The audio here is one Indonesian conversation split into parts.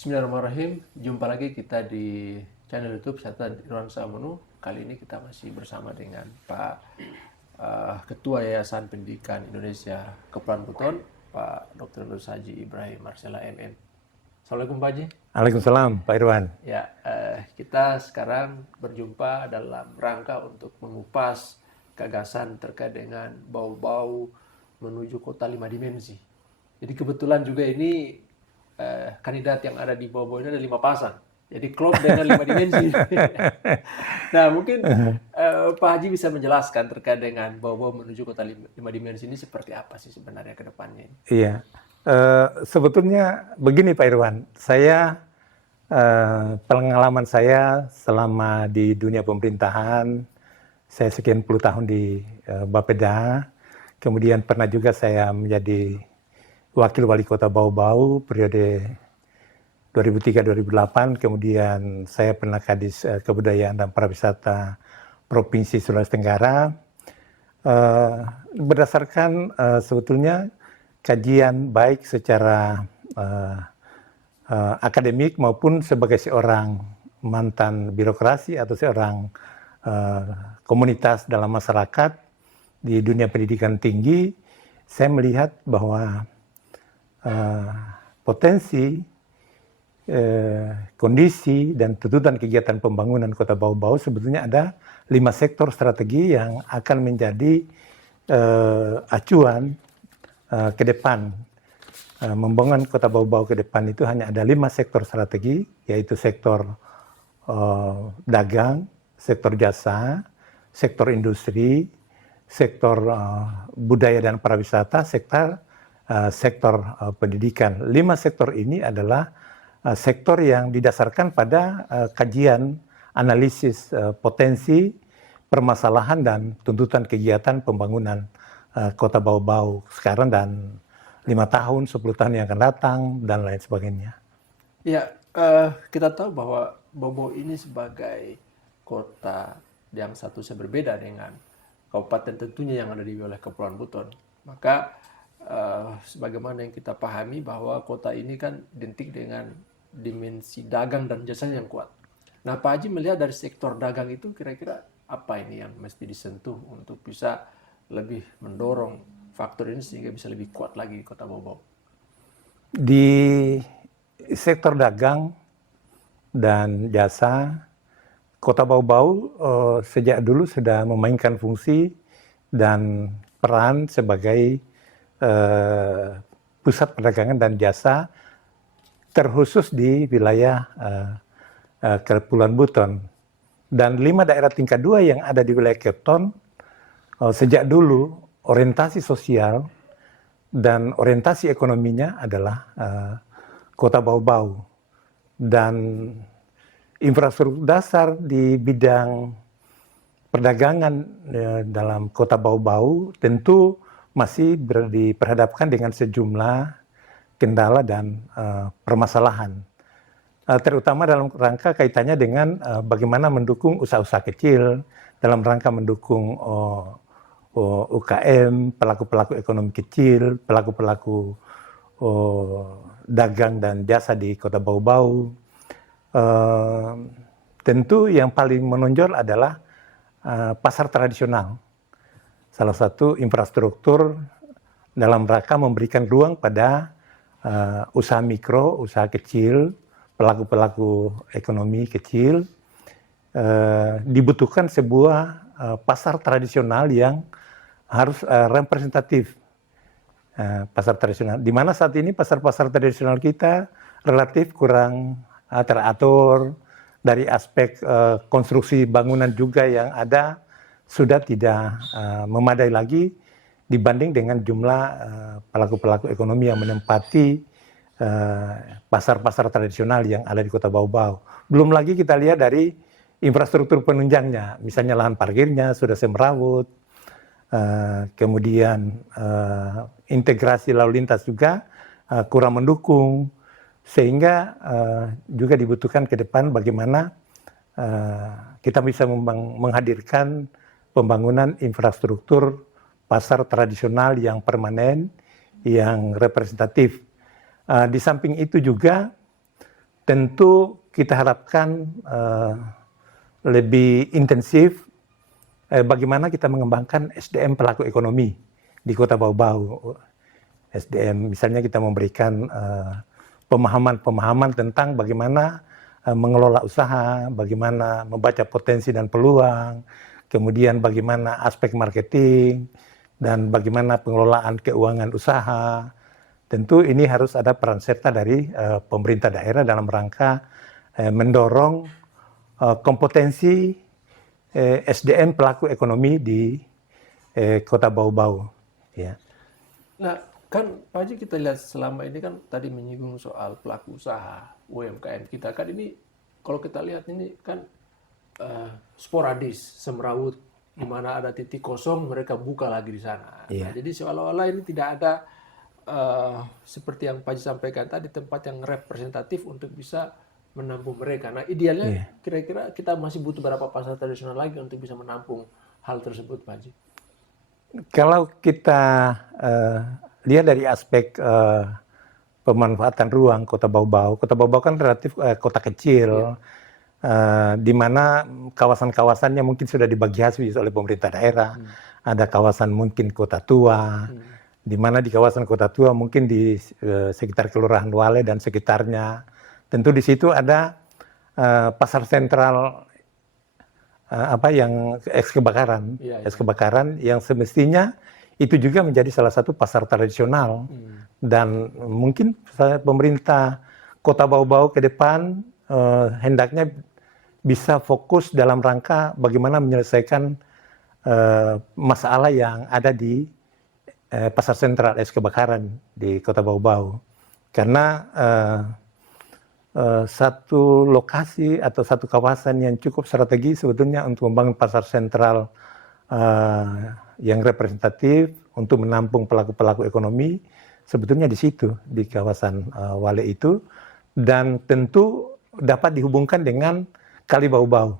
Bismillahirrahmanirrahim. Jumpa lagi kita di channel YouTube Satan Irwan Samunu. Kali ini kita masih bersama dengan Pak Ketua Yayasan Pendidikan Indonesia Kepulauan Buton, Pak Dr. Nur Haji Ibrahim Marsela MM. Assalamualaikum Pak Haji. Waalaikumsalam Pak Irwan. Ya, kita sekarang berjumpa dalam rangka untuk mengupas gagasan terkait dengan bau-bau menuju kota 5 dimensi. Jadi kebetulan juga ini kandidat yang ada di bawah ini ada 5 pasang. Jadi klop dengan 5 dimensi. Nah, mungkin Pak Haji bisa menjelaskan terkait dengan bau-bau menuju kota 5 dimensi ini seperti apa sih sebenarnya ke depannya? Iya, sebetulnya begini Pak Irwan, pengalaman saya selama di dunia pemerintahan, saya sekian puluh tahun di Bapeda, kemudian pernah juga saya menjadi Wakil Wali Kota Bau-Bau periode 2003-2008, kemudian saya pernah Kadis Kebudayaan dan Pariwisata Provinsi Sulawesi Tenggara. Berdasarkan sebetulnya kajian baik secara akademik maupun sebagai seorang mantan birokrasi atau seorang komunitas dalam masyarakat di dunia pendidikan tinggi, saya melihat bahwa potensi, kondisi, dan tuntutan kegiatan pembangunan Kota Bau-Bau sebetulnya ada 5 sektor strategi yang akan menjadi acuan ke depan. Membangun Kota Bau-Bau ke depan itu hanya ada 5 sektor strategi, yaitu sektor dagang, sektor jasa, sektor industri, sektor budaya dan pariwisata, sektor pendidikan. 5 sektor ini adalah sektor yang didasarkan pada kajian, analisis potensi, permasalahan, dan tuntutan kegiatan pembangunan Kota Bau-Bau sekarang dan 5 tahun, 10 tahun yang akan datang, dan lain sebagainya. Ya, kita tahu bahwa Bau-Bau ini sebagai kota yang statusnya berbeda dengan kabupaten tentunya yang ada di wilayah Kepulauan Buton. Maka sebagaimana yang kita pahami bahwa kota ini kan identik dengan dimensi dagang dan jasa yang kuat. Nah, Pak Haji melihat dari sektor dagang itu kira-kira apa ini yang mesti disentuh untuk bisa lebih mendorong faktor ini sehingga bisa lebih kuat lagi Kota Bau-Bau? Di sektor dagang dan jasa, Kota Bau-Bau sejak dulu sudah memainkan fungsi dan peran sebagai pusat perdagangan dan jasa terkhusus di wilayah Kepulauan Buton. Dan 5 daerah tingkat 2 yang ada di wilayah Kepton sejak dulu orientasi sosial dan orientasi ekonominya adalah Kota Bau-Bau. Dan infrastruktur dasar di bidang perdagangan dalam Kota Bau-Bau tentu masih diperhadapkan dengan sejumlah kendala dan permasalahan. Terutama dalam rangka kaitannya dengan bagaimana mendukung usaha-usaha kecil, dalam rangka mendukung UKM, pelaku-pelaku ekonomi kecil, pelaku-pelaku dagang dan jasa di Kota Bau-Bau. Tentu yang paling menonjol adalah pasar tradisional. Salah satu infrastruktur dalam rangka memberikan ruang pada usaha mikro, usaha kecil, pelaku-pelaku ekonomi kecil. Dibutuhkan sebuah pasar tradisional yang harus representatif. Pasar tradisional, di mana saat ini pasar-pasar tradisional kita relatif kurang teratur, dari aspek konstruksi bangunan juga yang ada sudah tidak memadai lagi dibanding dengan jumlah pelaku-pelaku ekonomi yang menempati pasar-pasar tradisional yang ada di Kota Bau-Bau. Belum lagi kita lihat dari infrastruktur penunjangnya, misalnya lahan parkirnya sudah semrawut, kemudian integrasi lalu lintas juga kurang mendukung, sehingga juga dibutuhkan ke depan bagaimana kita bisa menghadirkan pembangunan infrastruktur pasar tradisional yang permanen, yang representatif. Di samping itu juga tentu kita harapkan lebih intensif bagaimana kita mengembangkan SDM pelaku ekonomi di Kota Bau-Bau. SDM, misalnya kita memberikan pemahaman-pemahaman tentang bagaimana mengelola usaha, bagaimana membaca potensi dan peluang, kemudian bagaimana aspek marketing, dan bagaimana pengelolaan keuangan usaha. Tentu ini harus ada peran serta dari pemerintah daerah dalam rangka mendorong kompetensi SDM pelaku ekonomi di Kota Bau-Bau. Ya. Nah, kan Pak Haji kita lihat selama ini kan tadi menyinggung soal pelaku usaha UMKM kita kan ini kalau kita lihat ini kan sporadis, semrawut, di mana ada titik kosong mereka buka lagi di sana. Iya. Nah, jadi seolah-olah ini tidak ada seperti yang Pak Haji sampaikan tadi tempat yang representatif untuk bisa menampung mereka. Nah, idealnya kira-kira kita masih butuh berapa pasar tradisional lagi untuk bisa menampung hal tersebut, Pak Haji? Kalau kita lihat dari aspek pemanfaatan ruang Kota Bau-Bau kan relatif kota kecil, di mana kawasan-kawasannya mungkin sudah dibagi habis oleh pemerintah daerah. Ada kawasan mungkin Kota Tua, di mana di kawasan Kota Tua mungkin di sekitar Kelurahan Wale dan sekitarnya. Tentu di situ ada pasar sentral yang eks kebakaran, yang semestinya itu juga menjadi salah satu pasar tradisional. Dan mungkin pemerintah Kota Bau-Bau ke depan hendaknya bisa fokus dalam rangka bagaimana menyelesaikan masalah yang ada di pasar sentral eks kebakaran di Kota Bau-Bau. Karena satu lokasi atau satu kawasan yang cukup strategis sebetulnya untuk membangun pasar sentral yang representatif untuk menampung pelaku-pelaku ekonomi sebetulnya di situ, di kawasan Wale itu, dan tentu dapat dihubungkan dengan Kali Bau-Bau.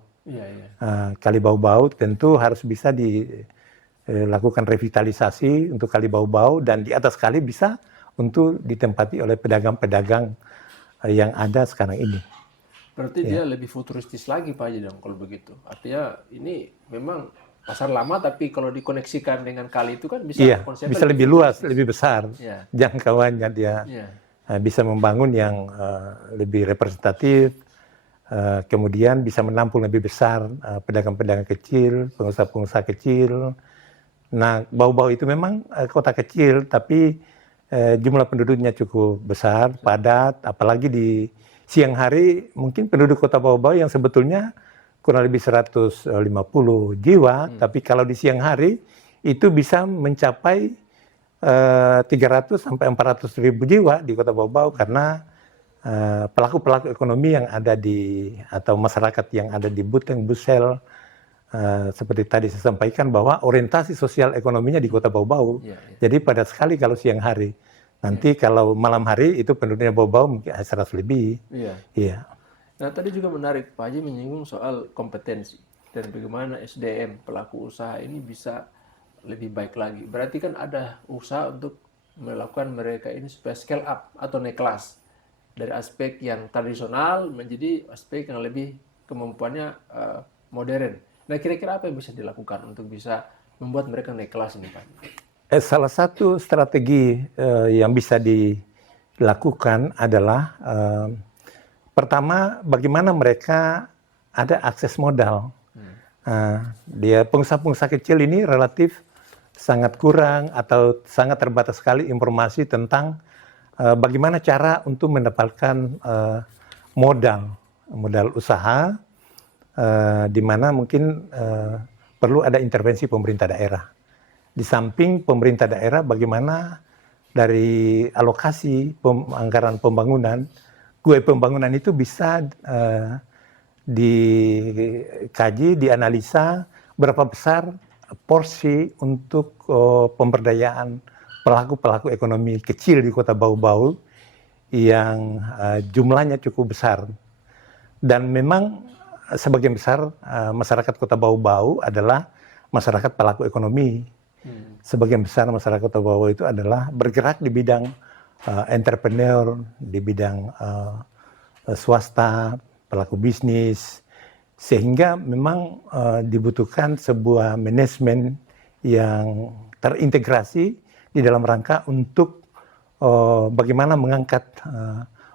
Kali Bau-Bau tentu harus bisa dilakukan revitalisasi untuk Kali Bau-Bau, dan di atas kali bisa untuk ditempati oleh pedagang-pedagang yang ada sekarang ini. Berarti dia lebih futuristis lagi Pak Haji dong kalau begitu. Artinya ini memang pasar lama tapi kalau dikoneksikan dengan kali itu kan bisa konsepnya bisa lebih luas, lebih besar jangkauannya dia. Bisa membangun yang lebih representatif, kemudian bisa menampung lebih besar pedagang-pedagang kecil, pengusaha-pengusaha kecil. Nah, Bau-Bau itu memang kota kecil tapi jumlah penduduknya cukup besar, padat, apalagi di siang hari mungkin penduduk Kota Bau-Bau yang sebetulnya kurang lebih 150 jiwa, tapi kalau di siang hari itu bisa mencapai 300 sampai 400 ribu jiwa di Kota Bau-Bau karena pelaku-pelaku ekonomi yang ada atau masyarakat yang ada di Buteng, Busel, seperti tadi saya sampaikan bahwa orientasi sosial ekonominya di Kota Bau-Bau. Jadi padat sekali kalau siang hari. Nanti kalau malam hari itu penduduknya Bau-Bau mungkin 100 lebih. Nah tadi juga menarik Pak Haji menyinggung soal kompetensi dan bagaimana SDM pelaku usaha ini bisa lebih baik lagi. Berarti kan ada usaha untuk melakukan mereka ini supaya scale up atau naik kelas dari aspek yang tradisional menjadi aspek yang lebih kemampuannya modern. Nah, kira-kira apa yang bisa dilakukan untuk bisa membuat mereka naik kelas ini, Pak? Salah satu strategi yang bisa dilakukan adalah pertama, bagaimana mereka ada akses modal. Dia pengusaha-pengusaha kecil ini relatif sangat kurang atau sangat terbatas sekali informasi tentang bagaimana cara untuk mendapatkan modal usaha. Di mana mungkin perlu ada intervensi pemerintah daerah. Di samping pemerintah daerah, bagaimana dari alokasi anggaran pembangunan, kue pembangunan itu bisa dikaji, dianalisa berapa besar porsi untuk pemberdayaan pelaku-pelaku ekonomi kecil di Kota Bau-Bau yang jumlahnya cukup besar. Dan memang sebagian besar masyarakat Kota Bau-Bau adalah masyarakat pelaku ekonomi. Sebagian besar masyarakat Kota Bau-Bau itu adalah bergerak di bidang entrepreneur, di bidang swasta, pelaku bisnis, sehingga memang dibutuhkan sebuah manajemen yang terintegrasi di dalam rangka untuk bagaimana mengangkat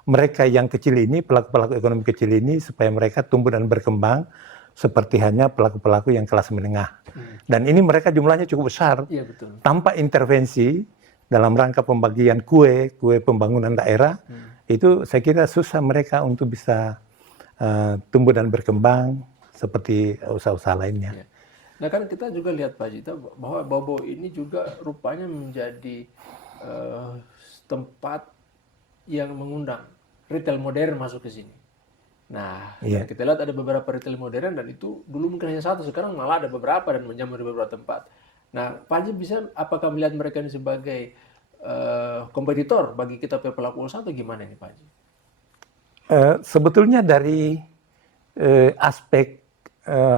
mereka yang kecil ini, pelaku-pelaku ekonomi kecil ini, supaya mereka tumbuh dan berkembang seperti hanya pelaku-pelaku yang kelas menengah. Dan ini mereka jumlahnya cukup besar, Iya, betul. tanpa intervensi dalam rangka pembagian kue pembangunan daerah, itu saya kira susah mereka untuk bisa tumbuh dan berkembang seperti usaha-usaha lainnya. Iya. Nah kan kita juga lihat Pak Jita bahwa Bau-Bau ini juga rupanya menjadi tempat yang mengundang retail modern masuk ke sini. Nah, Iya. kita lihat ada beberapa retail modern dan itu dulu mungkin hanya satu, sekarang malah ada beberapa dan menjamur di beberapa tempat. Nah, Pak Haji bisa apakah melihat mereka ini sebagai kompetitor bagi kita pelaku usaha atau gimana nih Pak Haji? Sebetulnya dari aspek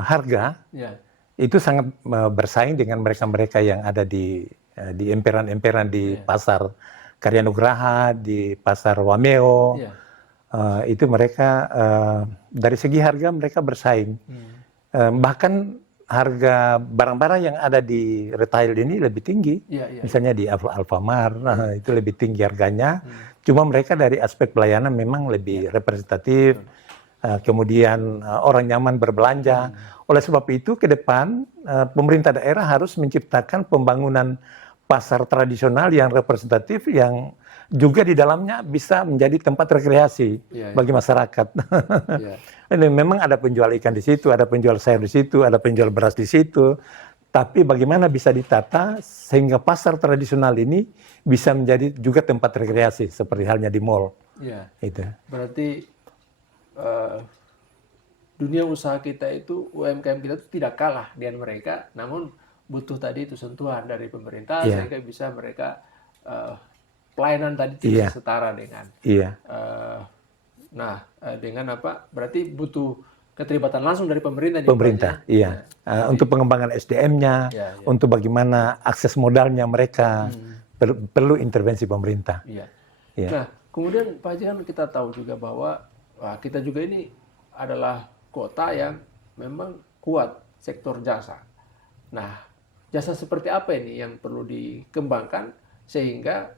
harga Ya, itu sangat bersaing dengan mereka-mereka yang ada di emperan-emperan di pasar Karyanugraha, di pasar Wameo. iya. Itu mereka dari segi harga mereka bersaing. Bahkan harga barang-barang yang ada di retail ini lebih tinggi. Iya, iya. Misalnya di Alfamart, itu lebih tinggi harganya. Cuma mereka dari aspek pelayanan memang lebih representatif. Kemudian orang nyaman berbelanja. Oleh sebab itu ke depan pemerintah daerah harus menciptakan pembangunan pasar tradisional yang representatif, yang juga di dalamnya bisa menjadi tempat rekreasi bagi masyarakat. Iya. Ini memang ada penjual ikan di situ, ada penjual sayur di situ, ada penjual beras di situ. Tapi bagaimana bisa ditata sehingga pasar tradisional ini bisa menjadi juga tempat rekreasi seperti halnya di mall. Iya. Itu. Berarti dunia usaha kita itu, UMKM kita itu tidak kalah dengan mereka, namun butuh tadi itu sentuhan dari pemerintah sehingga bisa mereka pelayanan tadi tidak setara dengan. Dengan apa? Berarti butuh keterlibatan langsung dari pemerintah. Pemerintah, iya. Untuk pengembangan SDM-nya, untuk bagaimana akses modalnya mereka perlu intervensi pemerintah. Iya. Nah, kemudian Pak Haji kan kita tahu juga bahwa kita juga ini adalah kota yang memang kuat sektor jasa. Nah, jasa seperti apa ini yang perlu dikembangkan sehingga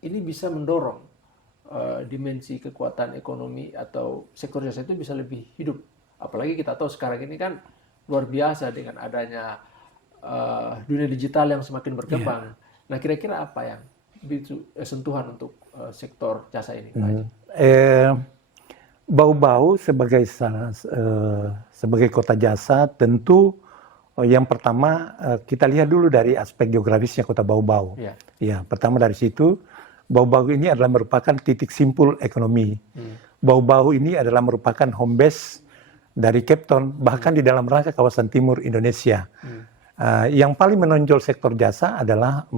ini bisa mendorong dimensi kekuatan ekonomi atau sektor jasa itu bisa lebih hidup. Apalagi kita tahu sekarang ini kan luar biasa dengan adanya dunia digital yang semakin berkembang. Nah, kira-kira apa yang sentuhan untuk sektor jasa ini, Pak Haji? Bau-Bau sebagai kota jasa tentu yang pertama kita lihat dulu dari aspek geografisnya kota Bau-Bau. Ya, pertama dari situ Bau-Bau ini adalah merupakan titik simpul ekonomi. Bau-Bau ini adalah merupakan home base dari Cape Town, bahkan di dalam rangka kawasan timur Indonesia. Yang paling menonjol sektor jasa adalah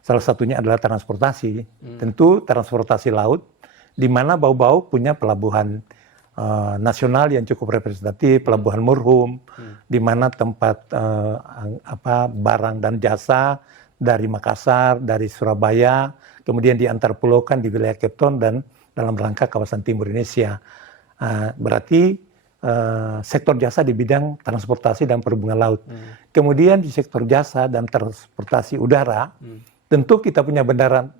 salah satunya adalah transportasi. Tentu transportasi laut, di mana Bau-Bau punya pelabuhan nasional yang cukup representatif, pelabuhan Murhum, di mana tempat barang dan jasa dari Makassar, dari Surabaya, kemudian diantarpulaukan di wilayah Cape Town dan dalam rangka kawasan timur Indonesia. Berarti sektor jasa di bidang transportasi dan perhubungan laut. Kemudian di sektor jasa dan transportasi udara, tentu kita punya bandara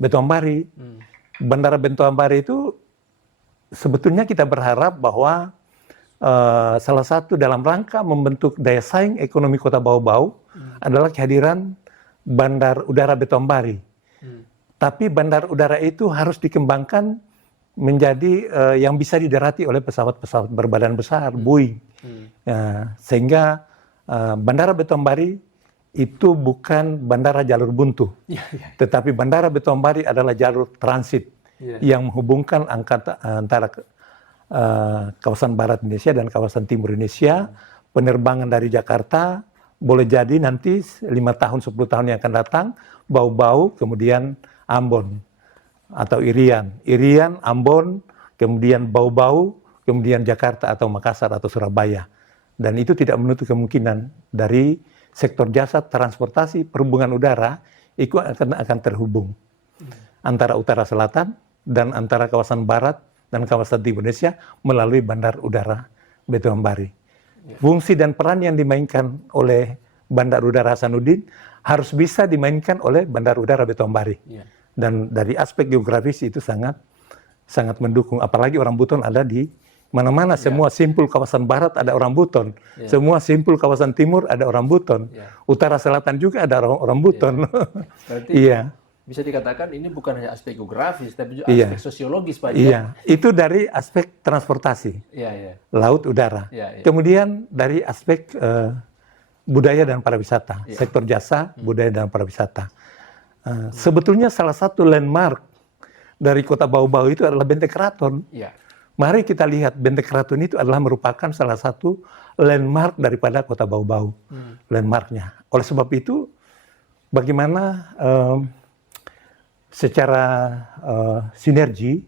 Bento Ambari. Bandara Bento Ambari itu sebetulnya kita berharap bahwa salah satu dalam rangka membentuk daya saing ekonomi kota Bau-Bau adalah kehadiran bandar udara Bento Ambari. Tapi bandar udara itu harus dikembangkan menjadi yang bisa didarati oleh pesawat-pesawat berbadan besar, Boeing. Sehingga bandara Bento Ambari itu bukan bandara jalur buntu, tetapi bandara Bento Ambari adalah jalur transit yang menghubungkan antara kawasan barat Indonesia dan kawasan timur Indonesia. Penerbangan dari Jakarta boleh jadi nanti 5 tahun, 10 tahun yang akan datang, Bau-Bau, kemudian Ambon atau Irian, Ambon, kemudian Bau-Bau, kemudian Jakarta atau Makassar atau Surabaya. Dan itu tidak menutup kemungkinan dari sektor jasa transportasi perhubungan udara itu akan terhubung antara utara selatan dan antara kawasan barat dan kawasan timur Indonesia melalui Bandar Udara Betonbari. Fungsi dan peran yang dimainkan oleh Bandar Udara Hasanuddin harus bisa dimainkan oleh Bandar Udara Betonbari. Dan dari aspek geografis itu sangat mendukung. Apalagi orang Buton ada di mana-mana, semua simpul kawasan barat ada orang Buton, semua simpul kawasan timur ada orang Buton, utara selatan juga ada orang Buton. Berarti Iya. bisa dikatakan ini bukan hanya aspek geografis, tapi juga aspek sosiologis, Pak. Iya, itu dari aspek transportasi, laut, udara. Kemudian dari aspek budaya dan pariwisata, sektor jasa, budaya dan pariwisata. Sebetulnya salah satu landmark dari Kota Bau-Bau itu adalah Benteng Keraton. Mari kita lihat, Benteng Keraton itu adalah merupakan salah satu landmark daripada Kota Bau-Bau, landmarknya. Oleh sebab itu, bagaimana secara sinergi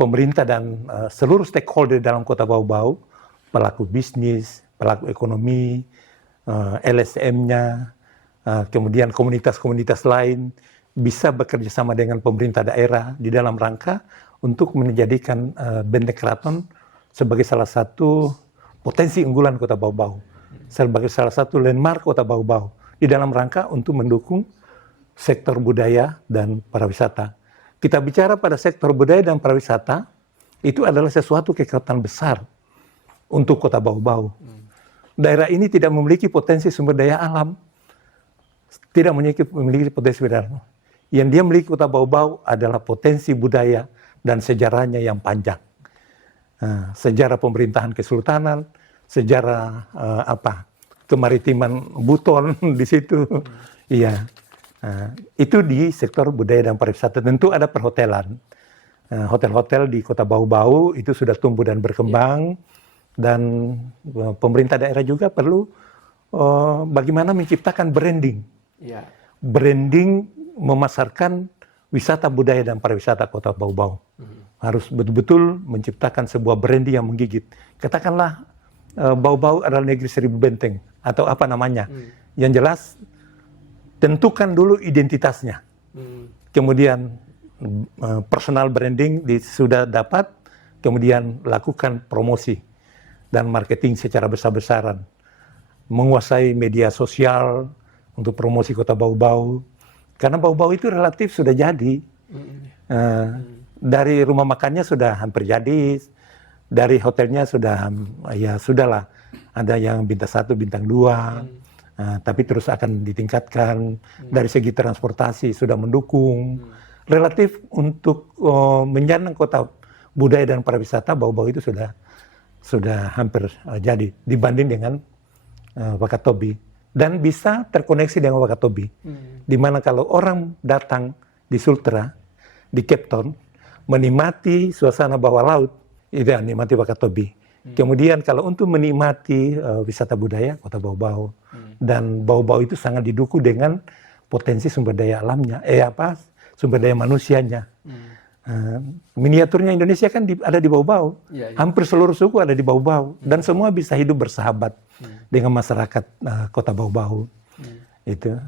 pemerintah dan seluruh stakeholder dalam Kota Bau-Bau, pelaku bisnis, pelaku ekonomi, LSM-nya, kemudian komunitas-komunitas lain bisa bekerja sama dengan pemerintah daerah di dalam rangka untuk menjadikan Benteng Keraton sebagai salah satu potensi unggulan Kota Bau-Bau, sebagai salah satu landmark Kota Bau-Bau di dalam rangka untuk mendukung sektor budaya dan pariwisata. Kita bicara pada sektor budaya dan pariwisata, itu adalah sesuatu kekuatan besar untuk Kota Bau-Bau. Daerah ini tidak memiliki potensi sumber daya alam, tidak memiliki potensi sumber daya alam. Yang dia miliki Kota Bau-Bau adalah potensi budaya dan sejarahnya yang panjang. Sejarah pemerintahan kesultanan, sejarah kemaritiman Buton di situ. Iya. Itu di sektor budaya dan pariwisata. Tentu ada perhotelan. Hotel-hotel di Kota Bau-Bau itu sudah tumbuh dan berkembang. Dan pemerintah daerah juga perlu bagaimana menciptakan branding. Branding memasarkan wisata budaya dan pariwisata Kota Bau-Bau. Harus betul-betul menciptakan sebuah branding yang menggigit. Katakanlah Bau-Bau adalah negeri 1000 benteng atau apa namanya. Yang jelas tentukan dulu identitasnya. Kemudian personal branding sudah dapat, kemudian lakukan promosi dan marketing secara besar-besaran. Menguasai media sosial untuk promosi Kota Bau-Bau. Karena Bau-Bau itu relatif sudah jadi. Dari rumah makannya sudah hampir jadi. Dari hotelnya sudah, ya sudahlah. Ada yang bintang 1, bintang 2. Tapi terus akan ditingkatkan. Dari segi transportasi sudah mendukung. Relatif untuk menjadikan kota budaya dan pariwisata, Bau-Bau itu sudah hampir jadi. Dibanding dengan Wakatobi. Dan bisa terkoneksi dengan Wakatobi. Di mana kalau orang datang di Sultra, di Cape Town, menikmati suasana bawah laut, itu menikmati Wakatobi. Kemudian kalau untuk menikmati wisata budaya, Kota Bau-Bau. Dan Bau-Bau itu sangat didukung dengan potensi sumber daya alamnya, sumber daya manusianya. Miniaturnya Indonesia kan ada di Bau-Bau. Hampir seluruh suku ada di Bau-Bau. Dan semua bisa hidup bersahabat dengan masyarakat Kota Bau-Bau. Itu.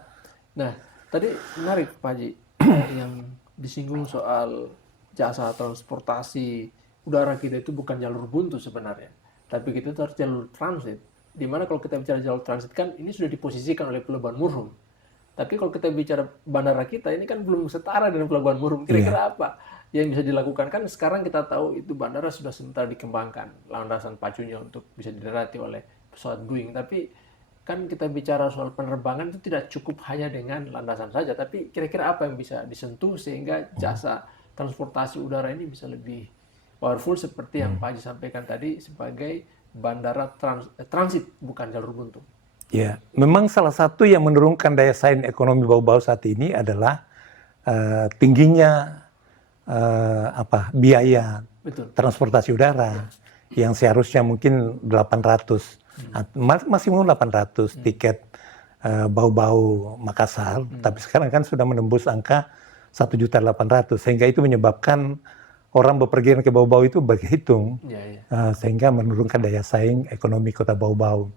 Nah, tadi menarik Pak Haji yang disinggung soal jasa transportasi udara kita itu bukan jalur buntu sebenarnya, tapi kita itu harus jalur transit. Dimana kalau kita bicara jalur transit kan ini sudah diposisikan oleh Pelabuhan Murum. Tapi kalau kita bicara bandara kita ini kan belum setara dengan Pelabuhan Murum. Kira-kira apa yang bisa dilakukan? Kan sekarang kita tahu itu bandara sudah sementara dikembangkan, landasan pacunya untuk bisa didarati oleh pesawat Boeing. Tapi kan kita bicara soal penerbangan itu tidak cukup hanya dengan landasan saja. Tapi kira-kira apa yang bisa disentuh sehingga jasa transportasi udara ini bisa lebih powerful seperti yang Pak Haji sampaikan tadi sebagai bandara transit bukan jalur buntu. Ya, memang salah satu yang menurunkan daya saing ekonomi Bau-Bau saat ini adalah tingginya biaya transportasi udara yang seharusnya mungkin 800, maksimum 800 tiket Bau-Bau Makassar, tapi sekarang kan sudah menembus angka 1.800.000 sehingga itu menyebabkan orang bepergian ke Bau-Bau itu berhitung sehingga menurunkan daya saing ekonomi Kota Bau-Bau.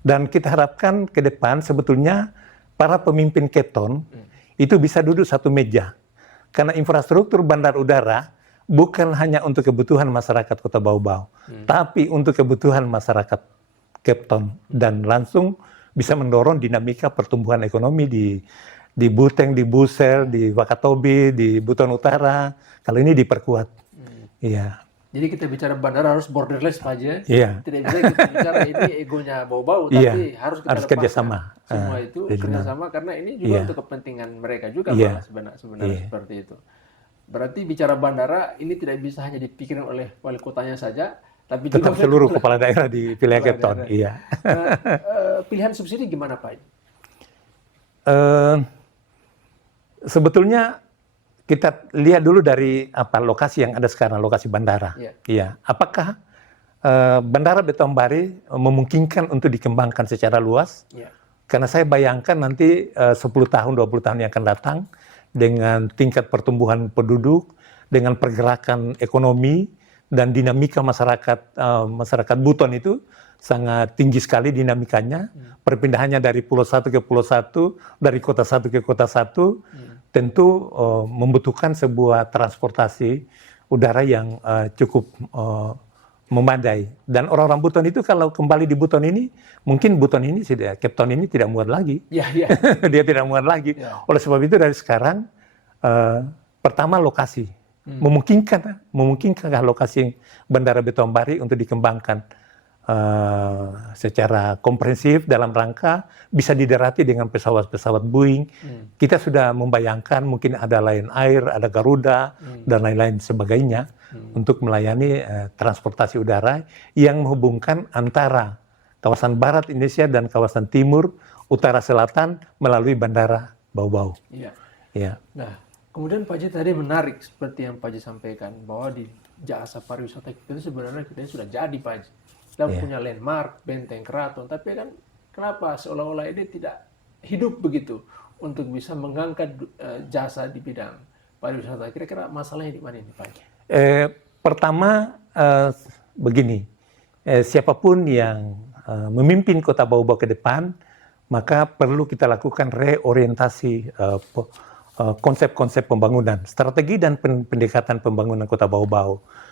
Dan kita harapkan ke depan sebetulnya para pemimpin Cape Town itu bisa duduk satu meja Karena infrastruktur bandar udara bukan hanya untuk kebutuhan masyarakat Kota Bau-Bau, tapi untuk kebutuhan masyarakat Cape Town, dan langsung bisa mendorong dinamika pertumbuhan ekonomi di Buteng, di Busel, di Wakatobi, di Buton Utara. Kalau ini diperkuat. Iya. Jadi kita bicara bandara harus borderless Pak Haji. Iya. Tidak bisa kita bicara ini egonya Bau-Bau, Iya. tapi harus kita Harus lepaskan kerjasama. semua itu kerjasama, karena ini juga Iya. untuk kepentingan mereka juga Iya. malah sebenarnya seperti itu. Berarti bicara bandara ini tidak bisa hanya dipikirkan oleh wali kotanya saja, tapi Tetap juga seluruh kepala daerah di wilayah Cape Town. daerah. Iya. Nah, pilihan subsidi gimana Pak Haji? Sebetulnya kita lihat dulu dari apa lokasi yang ada sekarang, lokasi bandara. Iya. Iya. Apakah bandara Beton Bari memungkinkan untuk dikembangkan secara luas? Iya. Karena saya bayangkan nanti 10 tahun, 20 tahun yang akan datang dengan tingkat pertumbuhan penduduk, dengan pergerakan ekonomi dan dinamika masyarakat Buton itu sangat tinggi sekali dinamikanya. Perpindahannya dari pulau satu ke pulau satu, dari kota satu ke kota satu, tentu membutuhkan sebuah transportasi udara yang cukup memadai. Dan orang-orang Buton itu kalau kembali di Buton ini, mungkin Buton ini, Cape Town ini tidak muat lagi. Iya, iya. Dia tidak muat lagi. Ya. Oleh sebab itu dari sekarang, pertama lokasi. Memungkinkankah lokasi Bandara Beton Bari untuk dikembangkan secara komprehensif dalam rangka bisa didarati dengan pesawat-pesawat Boeing. Kita sudah membayangkan mungkin ada Lion Air, ada Garuda, dan lain-lain sebagainya untuk melayani transportasi udara yang menghubungkan antara kawasan barat Indonesia dan kawasan timur, utara, selatan melalui Bandara Bau-Bau. Iya. Ya. Nah, kemudian Pak Haji tadi menarik seperti yang Pak Haji sampaikan bahwa di jasa pariwisata kita itu sebenarnya kita ini sudah jadi Pak Haji. Kita punya landmark, benteng keraton, tapi kan kenapa seolah-olah ini tidak hidup begitu untuk bisa mengangkat jasa di bidang pariwisata. Kira-kira masalahnya di mana ini Pak Haji? Pertama begini, siapapun yang memimpin Kota Bau-Bau ke depan, maka perlu kita lakukan reorientasi konsep-konsep pembangunan, strategi dan pendekatan pembangunan Kota Bau-Bau.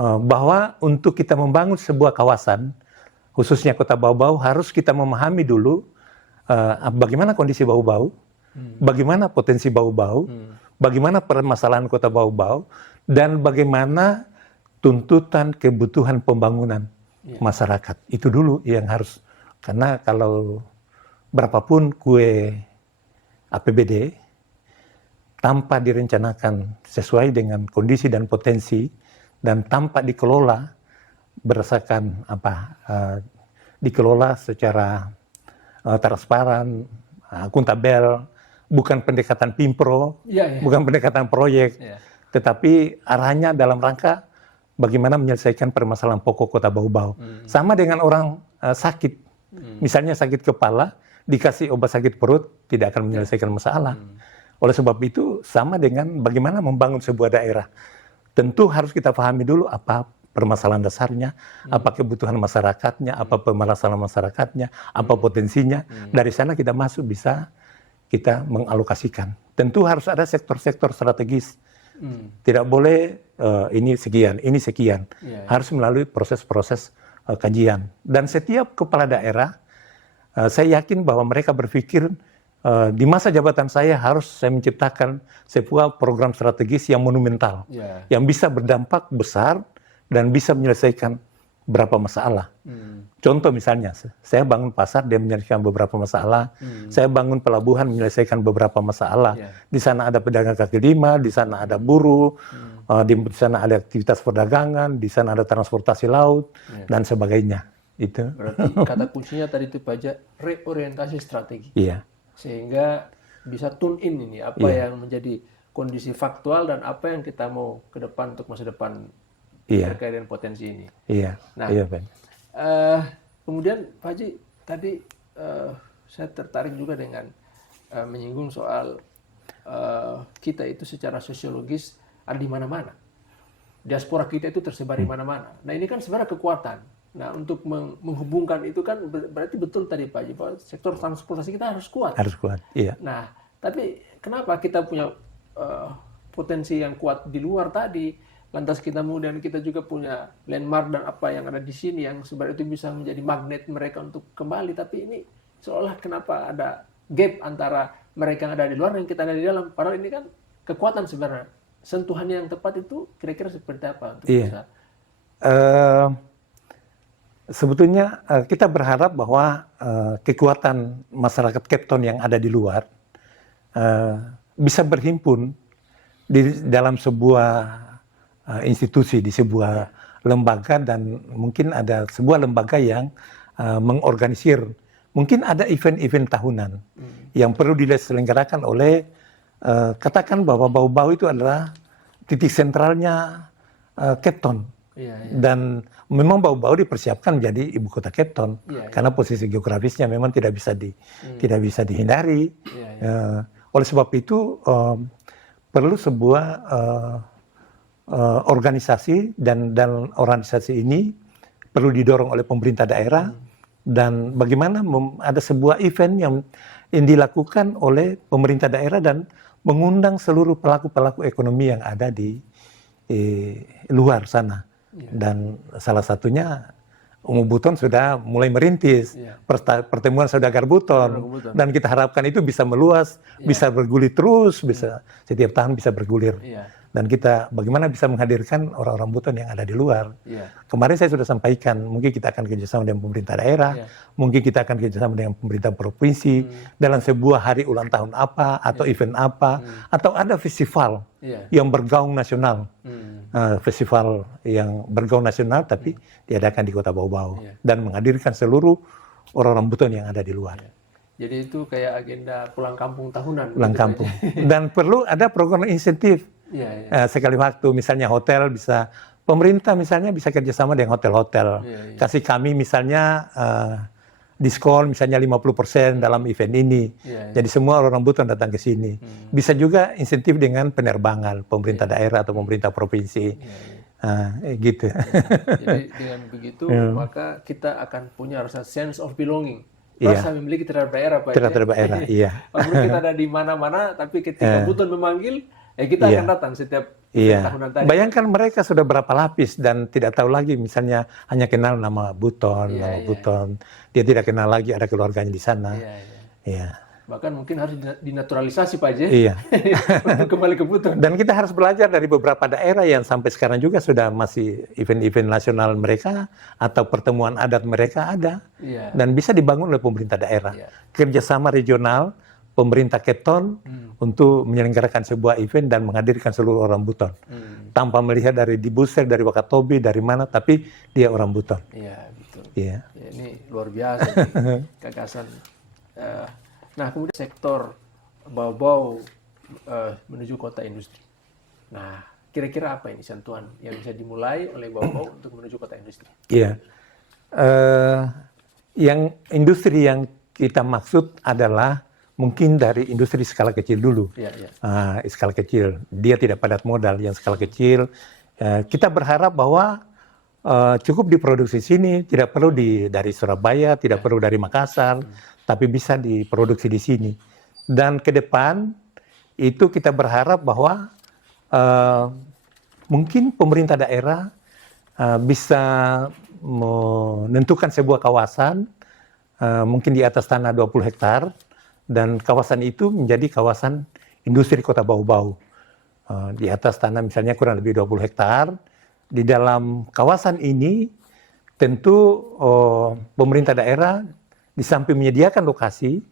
Bahwa untuk kita membangun sebuah kawasan, khususnya Kota Bau-Bau, harus kita memahami dulu bagaimana kondisi Bau-Bau, bagaimana potensi Bau-Bau, bagaimana permasalahan Kota Bau-Bau, dan bagaimana tuntutan kebutuhan pembangunan masyarakat. Itu dulu yang harus, karena kalau berapapun kue APBD, tanpa direncanakan sesuai dengan kondisi dan potensi, dan tanpa dikelola berdasarkan dikelola secara transparan, akuntabel, bukan pendekatan pimpro, bukan pendekatan proyek, tetapi arahnya dalam rangka bagaimana menyelesaikan permasalahan pokok Kota Bau-Bau. Sama dengan orang sakit, misalnya sakit kepala, dikasih obat sakit perut tidak akan menyelesaikan masalah. Oleh sebab itu sama dengan bagaimana membangun sebuah daerah. Tentu harus kita pahami dulu apa permasalahan dasarnya, apa kebutuhan masyarakatnya, apa permasalahan masyarakatnya, apa potensinya. Dari sana kita masuk bisa kita mengalokasikan. Tentu harus ada sektor-sektor strategis. Tidak boleh ini sekian, ini sekian. Harus melalui proses-proses kajian. Dan setiap kepala daerah, saya yakin bahwa mereka berpikir di masa jabatan saya harus saya menciptakan sebuah program strategis yang monumental, yang bisa berdampak besar dan bisa menyelesaikan beberapa masalah. Contoh misalnya, saya bangun pasar, dia menyelesaikan beberapa masalah. Saya bangun pelabuhan, menyelesaikan beberapa masalah. Di sana ada pedagang kaki lima, di sana ada buruh, di sana ada aktivitas perdagangan, di sana ada transportasi laut, dan sebagainya. Itu. Berarti kata kuncinya tadi itu Pak Haji, reorientasi strategi. Iya. Sehingga bisa tune in ini apa yang menjadi kondisi faktual dan apa yang kita mau ke depan untuk masa depan terkait dengan potensi ini. Iya. Nah, kemudian Pak Haji tadi saya tertarik juga dengan menyinggung soal kita itu secara sosiologis ada di mana-mana. Diaspora kita itu tersebar di mana-mana. Nah ini kan sebenarnya kekuatan. Nah, untuk menghubungkan itu kan berarti betul tadi Pak Haji, bahwa sektor transportasi kita harus kuat. Harus kuat, iya. Nah, tapi kenapa kita punya potensi yang kuat di luar tadi. Lantas kemudian kita juga punya landmark dan apa yang ada di sini yang sebenarnya itu bisa menjadi magnet mereka untuk kembali. Tapi ini seolah kenapa ada gap antara mereka yang ada di luar dan kita ada di dalam. Padahal ini kan kekuatan sebenarnya. Sentuhannya yang tepat itu kira-kira seperti apa untuk bisa? Sebetulnya kita berharap bahwa kekuatan masyarakat Cape Town yang ada di luar bisa berhimpun di dalam sebuah institusi, di sebuah lembaga, dan mungkin ada sebuah lembaga yang mengorganisir. Mungkin ada event-event tahunan yang perlu diselenggarakan oleh, katakan bahwa Bau-Bau itu adalah titik sentralnya Cape Town. Dan memang Bau-Bau dipersiapkan menjadi ibu kota Cape Town karena posisi geografisnya memang tidak bisa dihindari. Oleh sebab itu perlu sebuah organisasi, dan organisasi ini perlu didorong oleh pemerintah daerah, dan bagaimana ada sebuah event yang dilakukan oleh pemerintah daerah dan mengundang seluruh pelaku-pelaku ekonomi yang ada di luar sana. Dan salah satunya Umu Buton sudah mulai merintis, pertemuan saudagar Buton, dan kita harapkan itu bisa meluas, bisa bergulir terus, bisa setiap tahun bisa bergulir. Dan kita bagaimana bisa menghadirkan orang-orang Buton yang ada di luar. Kemarin saya sudah sampaikan, mungkin kita akan kerjasama dengan pemerintah daerah, mungkin kita akan kerjasama dengan pemerintah provinsi, dalam sebuah hari ulang tahun apa, atau event apa, atau ada festival yang bergaung nasional. Festival yang bergaung nasional tapi diadakan di Kota Bau-Bau dan menghadirkan seluruh orang-orang Buton yang ada di luar. Jadi itu kayak agenda pulang kampung tahunan. Pulang kampung. Dan perlu ada program insentif. Sekali waktu, misalnya hotel bisa, pemerintah misalnya bisa kerjasama dengan hotel-hotel. Kasih kami misalnya diskon misalnya 50% dalam event ini. Jadi semua orang Buton datang ke sini. Bisa juga insentif dengan penerbangan pemerintah daerah atau pemerintah provinsi. Gitu. Jadi dengan begitu maka kita akan punya rasa sense of belonging. Rasa memiliki terhadap daerah, Pak. Terhadap daerah, iya. Walaupun kita ada di mana-mana, tapi ketika Buton memanggil, kita akan datang setiap tahunan tadi. Bayangkan mereka sudah berapa lapis dan tidak tahu lagi, misalnya hanya kenal nama Buton, Buton. Dia tidak kenal lagi ada keluarganya di sana. Bahkan mungkin harus dinaturalisasi, Pak J. Untuk kembali ke Buton. Dan kita harus belajar dari beberapa daerah yang sampai sekarang juga sudah masih event-event nasional mereka atau pertemuan adat mereka ada. Dan bisa dibangun oleh pemerintah daerah. Kerjasama regional, pemerintah Cape Town untuk menyelenggarakan sebuah event dan menghadirkan seluruh orang Buton. Tanpa melihat dari di Buser, dari Wakatobi, dari mana, tapi dia orang Buton. Iya, betul. Ya, ini luar biasa gagasan. Nah, kemudian sektor Bau-Bau menuju kota industri. Nah, kira-kira apa ini sentuhan yang bisa dimulai oleh Bau-Bau untuk menuju kota industri? Iya. Yang industri yang kita maksud adalah mungkin dari industri skala kecil dulu. Skala kecil. Dia tidak padat modal, yang skala kecil. Kita berharap bahwa cukup diproduksi sini, tidak perlu dari Surabaya, tidak perlu dari Makassar, tapi bisa diproduksi di sini. Dan ke depan itu kita berharap bahwa mungkin pemerintah daerah bisa menentukan sebuah kawasan, mungkin di atas tanah 20 hektar, dan kawasan itu menjadi kawasan industri Kota Bau-Bau. Di atas tanah misalnya kurang lebih 20 hektar. Di dalam kawasan ini tentu pemerintah daerah di samping menyediakan lokasi,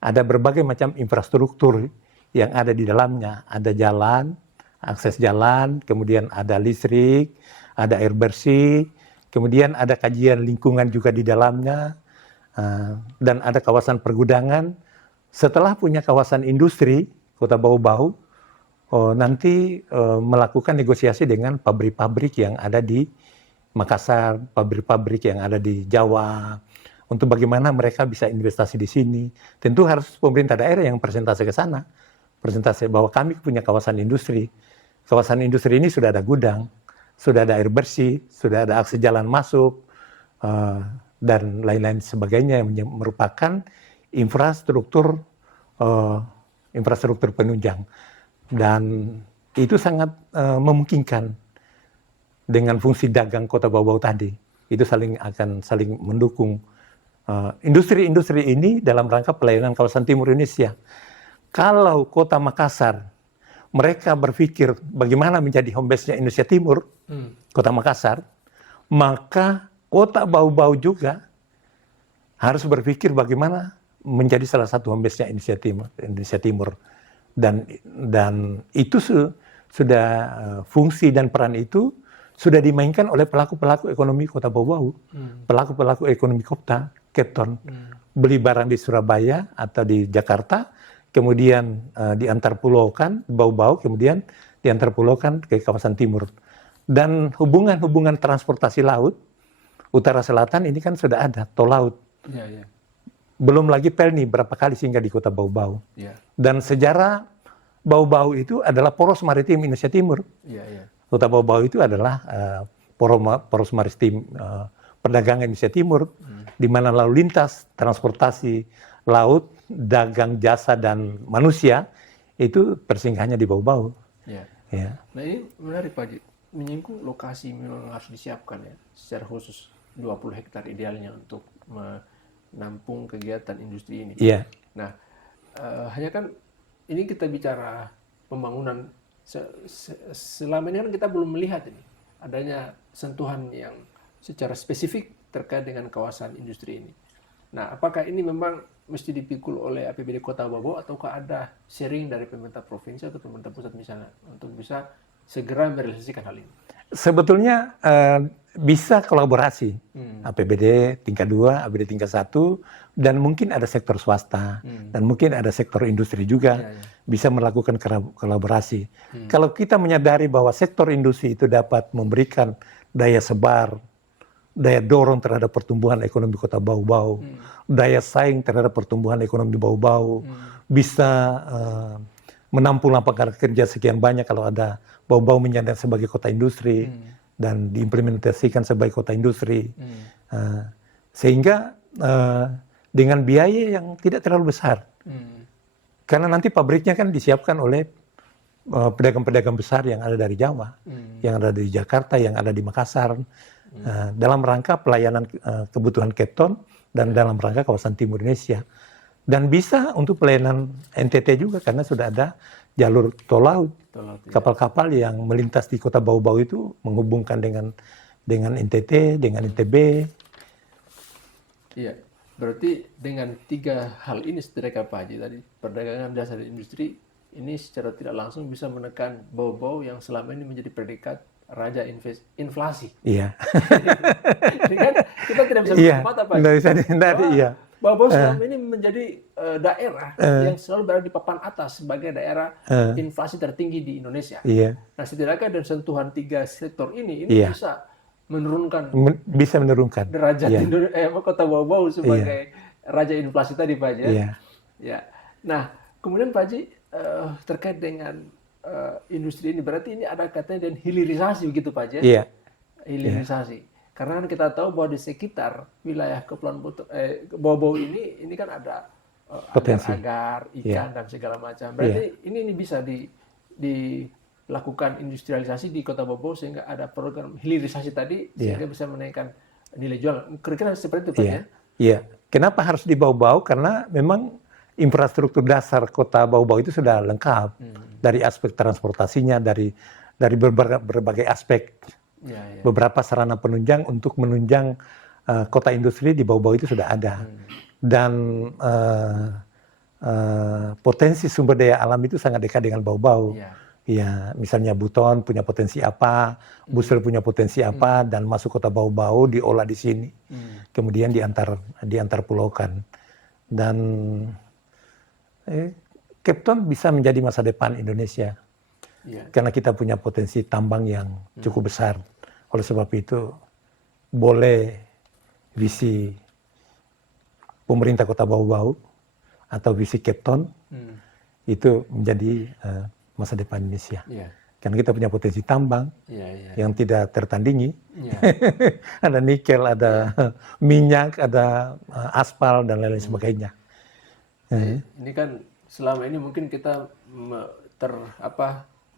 ada berbagai macam infrastruktur yang ada di dalamnya. Ada jalan, akses jalan, kemudian ada listrik, ada air bersih, kemudian ada kajian lingkungan juga di dalamnya, dan ada kawasan pergudangan. Setelah punya kawasan industri, Kota Bau-Bau, nanti melakukan negosiasi dengan pabrik-pabrik yang ada di Makassar, pabrik-pabrik yang ada di Jawa, untuk bagaimana mereka bisa investasi di sini. Tentu harus pemerintah daerah yang presentasi ke sana, presentasi bahwa kami punya kawasan industri. Kawasan industri ini sudah ada gudang, sudah ada air bersih, sudah ada akses jalan masuk, dan lain-lain sebagainya yang merupakan infrastruktur penunjang. Dan itu sangat memungkinkan dengan fungsi dagang kota Bau-Bau tadi. Itu akan saling mendukung. Industri-industri ini dalam rangka pelayanan kawasan timur Indonesia. Kalau kota Makassar, mereka berpikir bagaimana menjadi home base-nya Indonesia Timur, kota Makassar, maka kota Bau-Bau juga harus berpikir bagaimana menjadi salah satu home base-nya Indonesia Timur. Dan itu sudah fungsi dan peran itu sudah dimainkan oleh pelaku-pelaku ekonomi kota Bau-Bau, pelaku-pelaku ekonomi kota, Cape Town, beli barang di Surabaya atau di Jakarta, kemudian diantarpulaukan Bau-Bau, kemudian diantarpulaukan ke kawasan timur. Dan hubungan transportasi laut, utara selatan ini kan sudah ada, tol laut. Ya, ya. Belum lagi Pelni berapa kali singgah di kota Bau-Bau. Ya. Dan sejarah Bau-Bau itu adalah poros maritim Indonesia Timur. Ya, ya. Kota Bau-Bau itu adalah poros maritim perdagangan Indonesia Timur, di mana lalu lintas transportasi laut, dagang, jasa, dan manusia itu persinggahannya di Bau-Bau. Ya. Ya. Nah ini menarik Pak Haji, menyinggung lokasi memang harus disiapkan ya, secara khusus 20 hektar idealnya untuk menampung kegiatan industri ini. Iya. Nah, hanya kan ini kita bicara pembangunan, selama ini kan kita belum melihat ini adanya sentuhan yang secara spesifik terkait dengan kawasan industri ini. Nah, apakah ini memang mesti dipikul oleh APBD Kota Bau-Bau ataukah ada sharing dari pemerintah provinsi atau pemerintah pusat misalnya untuk bisa segera merealisasikan hal ini? Sebetulnya bisa kolaborasi APBD tingkat 2, APBD tingkat 1, dan mungkin ada sektor swasta, dan mungkin ada sektor industri juga bisa melakukan kolaborasi. Kalau kita menyadari bahwa sektor industri itu dapat memberikan daya sebar, daya dorong terhadap pertumbuhan ekonomi kota Bau-Bau, daya saing terhadap pertumbuhan ekonomi Bau-Bau, bisa menampung lapangan kerja sekian banyak kalau ada Bau-Bau menyandang sebagai kota industri dan diimplementasikan sebagai kota industri, sehingga dengan biaya yang tidak terlalu besar, karena nanti pabriknya kan disiapkan oleh pedagang-pedagang besar yang ada dari Jawa, yang ada di Jakarta, yang ada di Makassar, dalam rangka pelayanan kebutuhan Cape Town dan dalam rangka kawasan timur Indonesia. Dan bisa untuk pelayanan NTT juga karena sudah ada jalur tol laut. Kapal-kapal yang melintas di kota Bau-Bau itu menghubungkan dengan NTT, dengan NTB. Iya, berarti dengan 3 hal ini setrika Pak Haji tadi, perdagangan, jasa, dan industri, ini secara tidak langsung bisa menekan Bau-Bau yang selama ini menjadi predikat raja inflasi. Iya. Ini kan kita tidak bisa menutup mata Pak Haji. Tidak bisa dihindari, iya. Bau-Bau selama ini menjadi daerah yang selalu berada di papan atas sebagai daerah inflasi tertinggi di Indonesia. Iya. Nah, setidaknya dengan sentuhan 3 sektor ini bisa menurunkan derajat kota Bau-Bau sebagai raja inflasi tadi Pak Haji. Iya. Ya. Nah, kemudian Pak Haji terkait dengan industri ini berarti ini ada katanya dan hilirisasi begitu Pak Haji. Iya. Hilirisasi. Karena kan kita tahu bahwa di sekitar wilayah Kepulauan Bau-Bau ini kan ada potensi agar ikan dan segala macam. Berarti ini bisa dilakukan industrialisasi di Kota Bau-Bau sehingga ada program hilirisasi tadi sehingga bisa menaikkan nilai jual. Kira-kira seperti itu Pak ya? Iya. Kenapa harus di Bau-Bau? Karena memang infrastruktur dasar Kota Bau-Bau itu sudah lengkap dari aspek transportasinya, dari berbagai aspek. Beberapa sarana penunjang untuk menunjang kota industri di Bau-Bau itu sudah ada. Dan potensi sumber daya alam itu sangat dekat dengan Bau-Bau. Ya, misalnya Buton punya potensi apa, Busur punya potensi apa, dan masuk kota Bau-Bau diolah di sini. Kemudian diantar pulaukan. Dan Cape Town bisa menjadi masa depan Indonesia. Karena kita punya potensi tambang yang cukup besar. Oleh sebab itu, boleh visi pemerintah kota Bau-Bau atau visi Cape Town itu menjadi masa depan Indonesia. Karena kita punya potensi tambang yang tidak tertandingi. Ada nikel, ada minyak, ada aspal, dan lain-lain sebagainya. Ini kan selama ini mungkin kita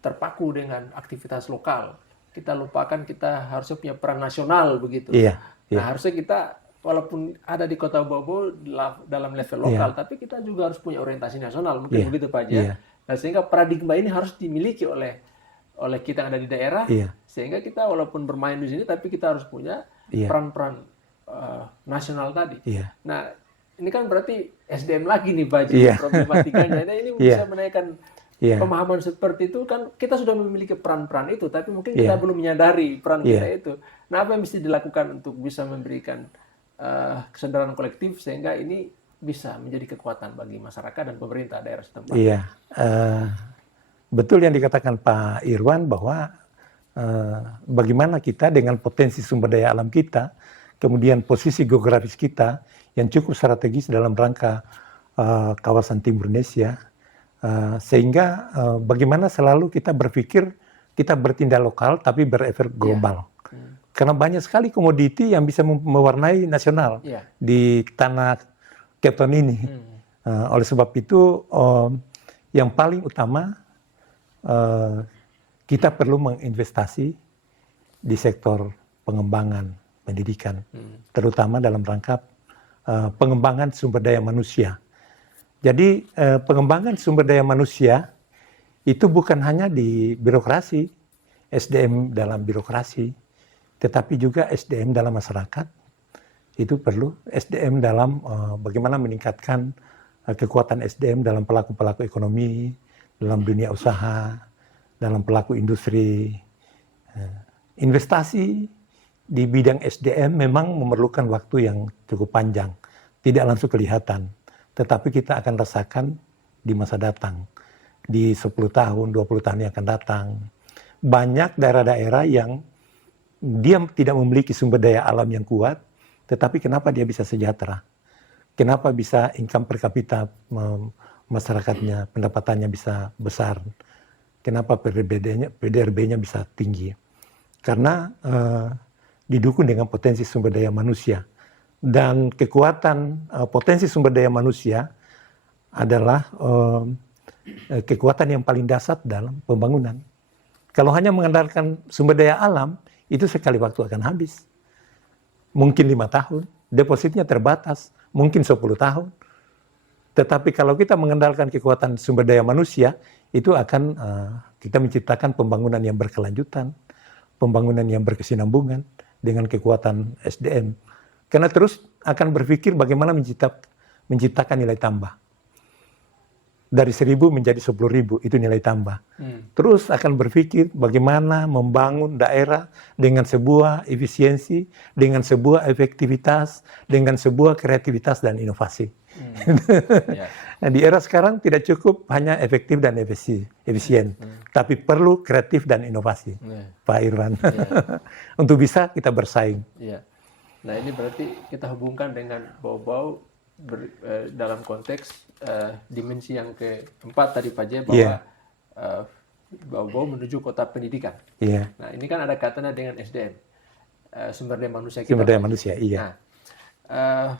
terpaku dengan aktivitas lokal. Kita lupakan kita harusnya punya peran nasional begitu. Iya, Nah, harusnya kita walaupun ada di Kota Bau dalam level lokal, tapi kita juga harus punya orientasi nasional, mungkin begitu Pak Haji. Iya. Nah, sehingga paradigma ini harus dimiliki oleh kita yang ada di daerah, sehingga kita walaupun bermain di sini, tapi kita harus punya peran-peran nasional tadi. Nah, ini kan berarti SDM lagi nih Pak Haji, problematikanya. Nah, ini bisa menaikkan pemahaman seperti itu kan kita sudah memiliki peran-peran itu, tapi mungkin kita belum menyadari peran kita itu. Nah, apa yang mesti dilakukan untuk bisa memberikan kesadaran kolektif sehingga ini bisa menjadi kekuatan bagi masyarakat dan pemerintah daerah setempat? Iya, betul yang dikatakan Pak Irwan bahwa bagaimana kita dengan potensi sumber daya alam kita, kemudian posisi geografis kita yang cukup strategis dalam rangka kawasan Timur Indonesia, sehingga bagaimana selalu kita berpikir kita bertindak lokal tapi berefek global. Karena banyak sekali komoditi yang bisa mewarnai nasional di tanah Kepton ini. Oleh sebab itu, yang paling utama kita perlu menginvestasi di sektor pengembangan pendidikan, terutama dalam rangka pengembangan sumber daya manusia. Jadi pengembangan sumber daya manusia itu bukan hanya di birokrasi, SDM dalam birokrasi, tetapi juga SDM dalam masyarakat. Itu perlu SDM dalam bagaimana meningkatkan kekuatan SDM dalam pelaku-pelaku ekonomi, dalam dunia usaha, dalam pelaku industri. Investasi di bidang SDM memang memerlukan waktu yang cukup panjang, tidak langsung kelihatan, tetapi kita akan rasakan di masa datang, di 10 tahun, 20 tahun yang akan datang. Banyak daerah-daerah yang dia tidak memiliki sumber daya alam yang kuat, tetapi kenapa dia bisa sejahtera? Kenapa bisa income per kapita masyarakatnya, pendapatannya bisa besar? Kenapa PDRB-nya bisa tinggi? Karena didukung dengan potensi sumber daya manusia. Dan kekuatan potensi sumber daya manusia adalah kekuatan yang paling dasar dalam pembangunan. Kalau hanya mengandalkan sumber daya alam, itu sekali waktu akan habis. Mungkin 5 tahun, depositnya terbatas, mungkin 10 tahun. Tetapi kalau kita mengandalkan kekuatan sumber daya manusia, itu akan kita menciptakan pembangunan yang berkelanjutan, pembangunan yang berkesinambungan dengan kekuatan SDM. Karena terus akan berpikir bagaimana menciptakan nilai tambah. Dari 1.000 menjadi 10.000, itu nilai tambah. Terus akan berpikir bagaimana membangun daerah dengan sebuah efisiensi, dengan sebuah efektivitas, dengan sebuah kreativitas dan inovasi. Nah, di era sekarang tidak cukup hanya efektif dan efisien, tapi perlu kreatif dan inovasi, Pak Irwan. Untuk bisa kita bersaing. Nah, ini berarti kita hubungkan dengan Bau-Bau dalam konteks dimensi yang keempat tadi Pak Jaya, bahwa Bau-Bau menuju kota pendidikan. Nah, ini kan ada kaitannya dengan SDM, sumber daya manusia kita. Sumber daya manusia, iya. Nah,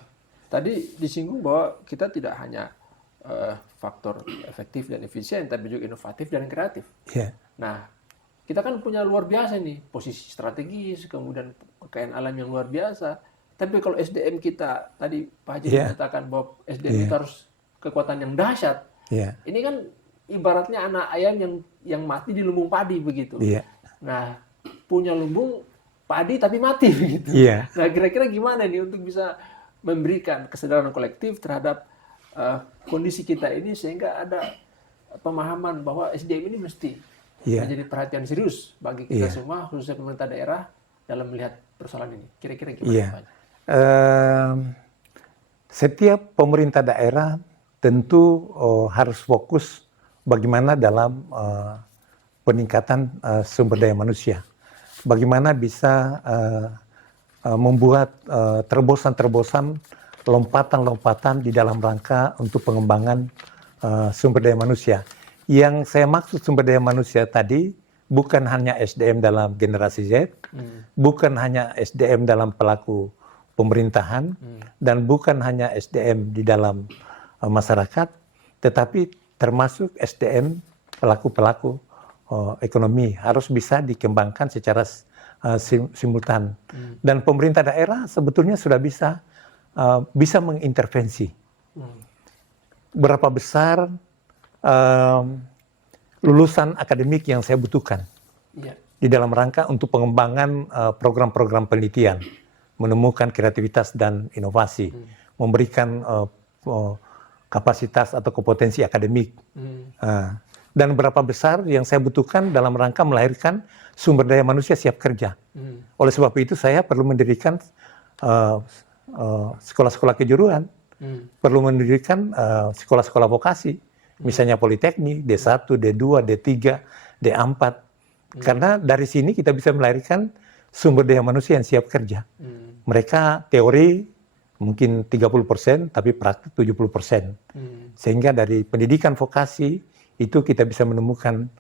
tadi disinggung bahwa kita tidak hanya faktor efektif dan efisien, tapi juga inovatif dan kreatif. Nah, kita kan punya luar biasa nih, posisi strategis, kemudian kekayaan alam yang luar biasa. Tapi kalau SDM kita, tadi Pak Haji mengatakan bahwa SDM itu harus kekuatan yang dahsyat. Ini kan ibaratnya anak ayam yang mati di lumbung padi begitu. Nah, punya lumbung padi tapi mati begitu. Nah, kira-kira gimana nih untuk bisa memberikan kesadaran kolektif terhadap kondisi kita ini, sehingga ada pemahaman bahwa SDM ini mesti menjadi perhatian serius bagi kita semua, khususnya pemerintah daerah dalam melihat persoalan ini. Kira-kira gimana Pak? Setiap pemerintah daerah tentu harus fokus bagaimana dalam peningkatan sumber daya manusia. Bagaimana bisa membuat terobosan-terobosan, lompatan-lompatan di dalam rangka untuk pengembangan sumber daya manusia. Yang saya maksud sumber daya manusia tadi bukan hanya SDM dalam generasi Z, bukan hanya SDM dalam pelaku pemerintahan, dan bukan hanya SDM di dalam masyarakat, tetapi termasuk SDM pelaku-pelaku ekonomi harus bisa dikembangkan secara simultan. Dan pemerintah daerah sebetulnya sudah bisa mengintervensi. Berapa besar lulusan akademik yang saya butuhkan di dalam rangka untuk pengembangan program-program penelitian, menemukan kreativitas dan inovasi, memberikan kapasitas atau kompetensi akademik. Dan berapa besar yang saya butuhkan dalam rangka melahirkan sumber daya manusia siap kerja. Oleh sebab itu saya perlu mendirikan sekolah-sekolah kejuruan, perlu mendirikan sekolah-sekolah vokasi, misalnya politeknik, D1, D2, D3, D4. Karena dari sini kita bisa melahirkan sumber daya manusia yang siap kerja. Mereka teori mungkin 30%, tapi praktik 70%. Sehingga dari pendidikan vokasi, itu kita bisa menemukan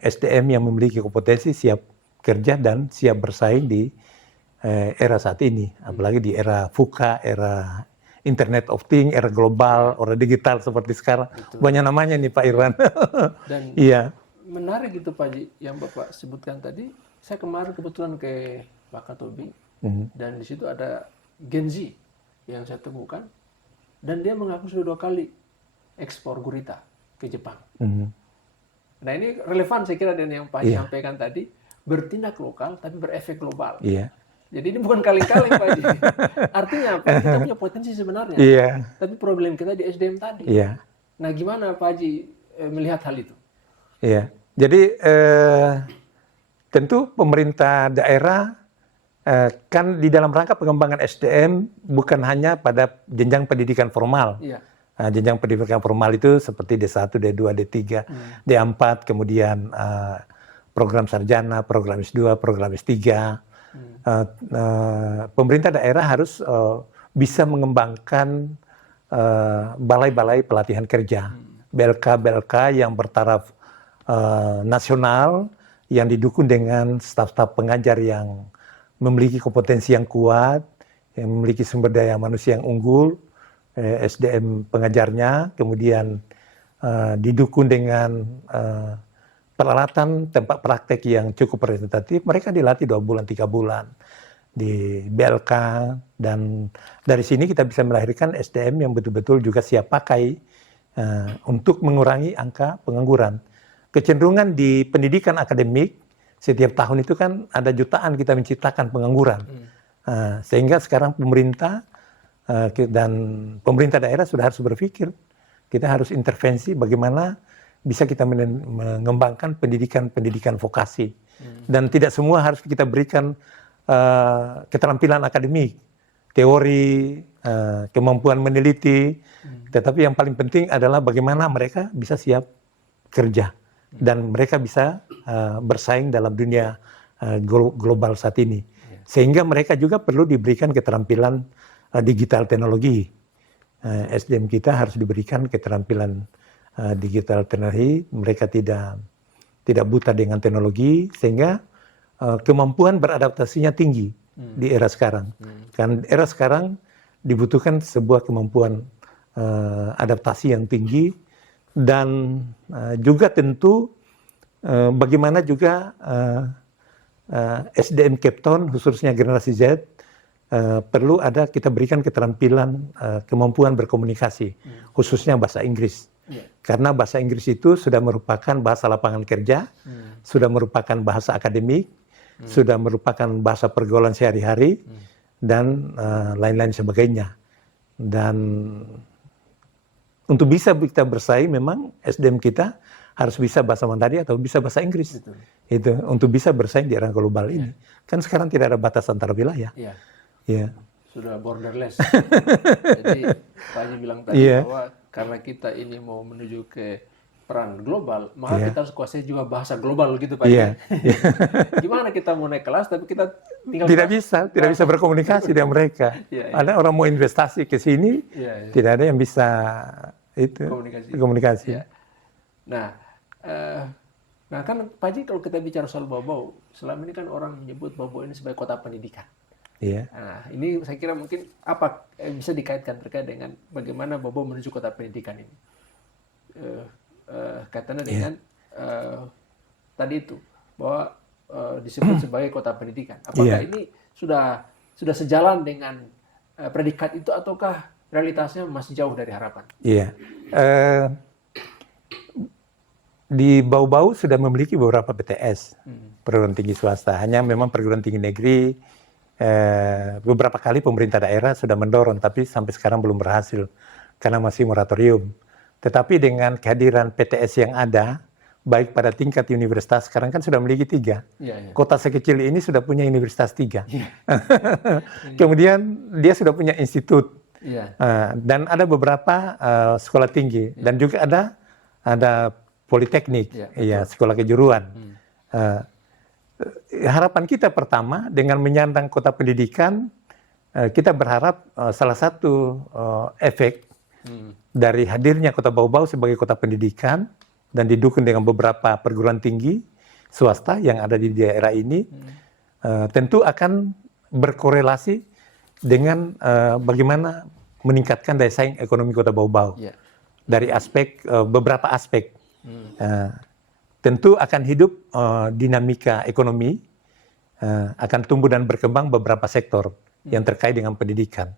SDM yang memiliki kompetensi siap kerja dan siap bersaing di era saat ini. Apalagi di era VUCA, era Internet of Things, era global, era digital seperti sekarang. Betul. Banyak namanya nih Pak Irwan. Dan iya. Menarik itu Pak Ji, yang Bapak sebutkan tadi. Saya kemarin kebetulan ke Wakatobi, dan di situ ada Gen Z yang saya temukan, dan dia mengaku sudah 2 kali ekspor gurita ke Jepang. Nah ini relevan saya kira dengan yang Pak Haji sampaikan tadi, bertindak lokal tapi berefek global. Jadi ini bukan kaleng-kaleng Pak Haji. Artinya apa? Kita punya potensi sebenarnya, tapi problem kita di SDM tadi. Nah gimana Pak Haji melihat hal itu? Jadi tentu pemerintah daerah kan di dalam rangka pengembangan SDM bukan hanya pada jenjang pendidikan formal. Jenjang pendidikan formal itu seperti D1, D2, D3, D4, kemudian program sarjana, program S2, program S3. Pemerintah daerah harus bisa mengembangkan balai-balai pelatihan kerja, BLK yang bertaraf nasional, yang didukung dengan staf-staf pengajar yang memiliki kompetensi yang kuat, yang memiliki sumber daya manusia yang unggul, SDM pengajarnya, kemudian didukung dengan peralatan tempat praktek yang cukup representatif. Mereka dilatih 2 bulan, 3 bulan di BLK, dan dari sini kita bisa melahirkan SDM yang betul-betul juga siap pakai untuk mengurangi angka pengangguran. Kecenderungan di pendidikan akademik setiap tahun itu kan ada jutaan kita menciptakan pengangguran, sehingga sekarang pemerintah dan pemerintah daerah sudah harus berpikir, kita harus intervensi bagaimana bisa kita mengembangkan pendidikan vokasi. Dan tidak semua harus kita berikan keterampilan akademik, teori, kemampuan meneliti, tetapi yang paling penting adalah bagaimana mereka bisa siap kerja dan mereka bisa bersaing dalam dunia global saat ini. Sehingga mereka juga perlu diberikan keterampilan digital teknologi. SDM kita harus diberikan keterampilan digital teknologi. Mereka tidak buta dengan teknologi, sehingga kemampuan beradaptasinya tinggi di era sekarang. Kan era sekarang dibutuhkan sebuah kemampuan adaptasi yang tinggi, dan juga tentu bagaimana juga SDM Capton khususnya generasi Z perlu kita berikan keterampilan kemampuan berkomunikasi, khususnya bahasa Inggris. Karena bahasa Inggris itu sudah merupakan bahasa lapangan kerja, sudah merupakan bahasa akademik, sudah merupakan bahasa pergaulan sehari-hari, dan lain-lain sebagainya. Dan untuk bisa kita bersaing, memang SDM kita harus bisa bahasa Mandarin atau bisa bahasa Inggris. Itu untuk bisa bersaing di era global ini. Kan sekarang tidak ada batas antar wilayah. Sudah borderless. Jadi Pak Haji bilang tadi bahwa karena kita ini mau menuju ke peran global, maka kita harus kuasai juga bahasa global gitu Pak Haji. Gimana kita mau naik kelas tapi kita tidak bisa berkomunikasi dengan mereka. Ada orang mau investasi ke sini, tidak ada yang bisa itu komunikasi. Nah kan Pak Haji, kalau kita bicara soal Babau, selama ini kan orang menyebut Babau ini sebagai kota pendidikan. Nah, ini saya kira mungkin apa bisa dikaitkan terkait dengan bagaimana Babau menuju kota pendidikan ini. Kaitannya dengan tadi itu bahwa disebut sebagai kota pendidikan. Apakah ini sudah sejalan dengan predikat itu ataukah realitasnya masih jauh dari harapan? Iya. Di Bau-Bau sudah memiliki beberapa PTS, perguruan tinggi swasta. Hanya memang perguruan tinggi negeri beberapa kali pemerintah daerah sudah mendorong, tapi sampai sekarang belum berhasil karena masih moratorium. Tetapi dengan kehadiran PTS yang ada, baik pada tingkat universitas, sekarang kan sudah memiliki 3. Kota sekecil ini sudah punya universitas 3. Kemudian dia sudah punya institut. Dan ada beberapa sekolah tinggi. Dan juga ada politeknik, sekolah kejuruan. Harapan kita pertama, dengan menyandang kota pendidikan, kita berharap salah satu efek dari hadirnya kota Bau-Bau sebagai kota pendidikan dan didukung dengan beberapa perguruan tinggi swasta yang ada di daerah ini, tentu akan berkorelasi dengan bagaimana meningkatkan daya saing ekonomi kota Bau-Bau. Dari beberapa aspek. Tentu akan hidup dinamika ekonomi, akan tumbuh dan berkembang beberapa sektor yang terkait dengan pendidikan.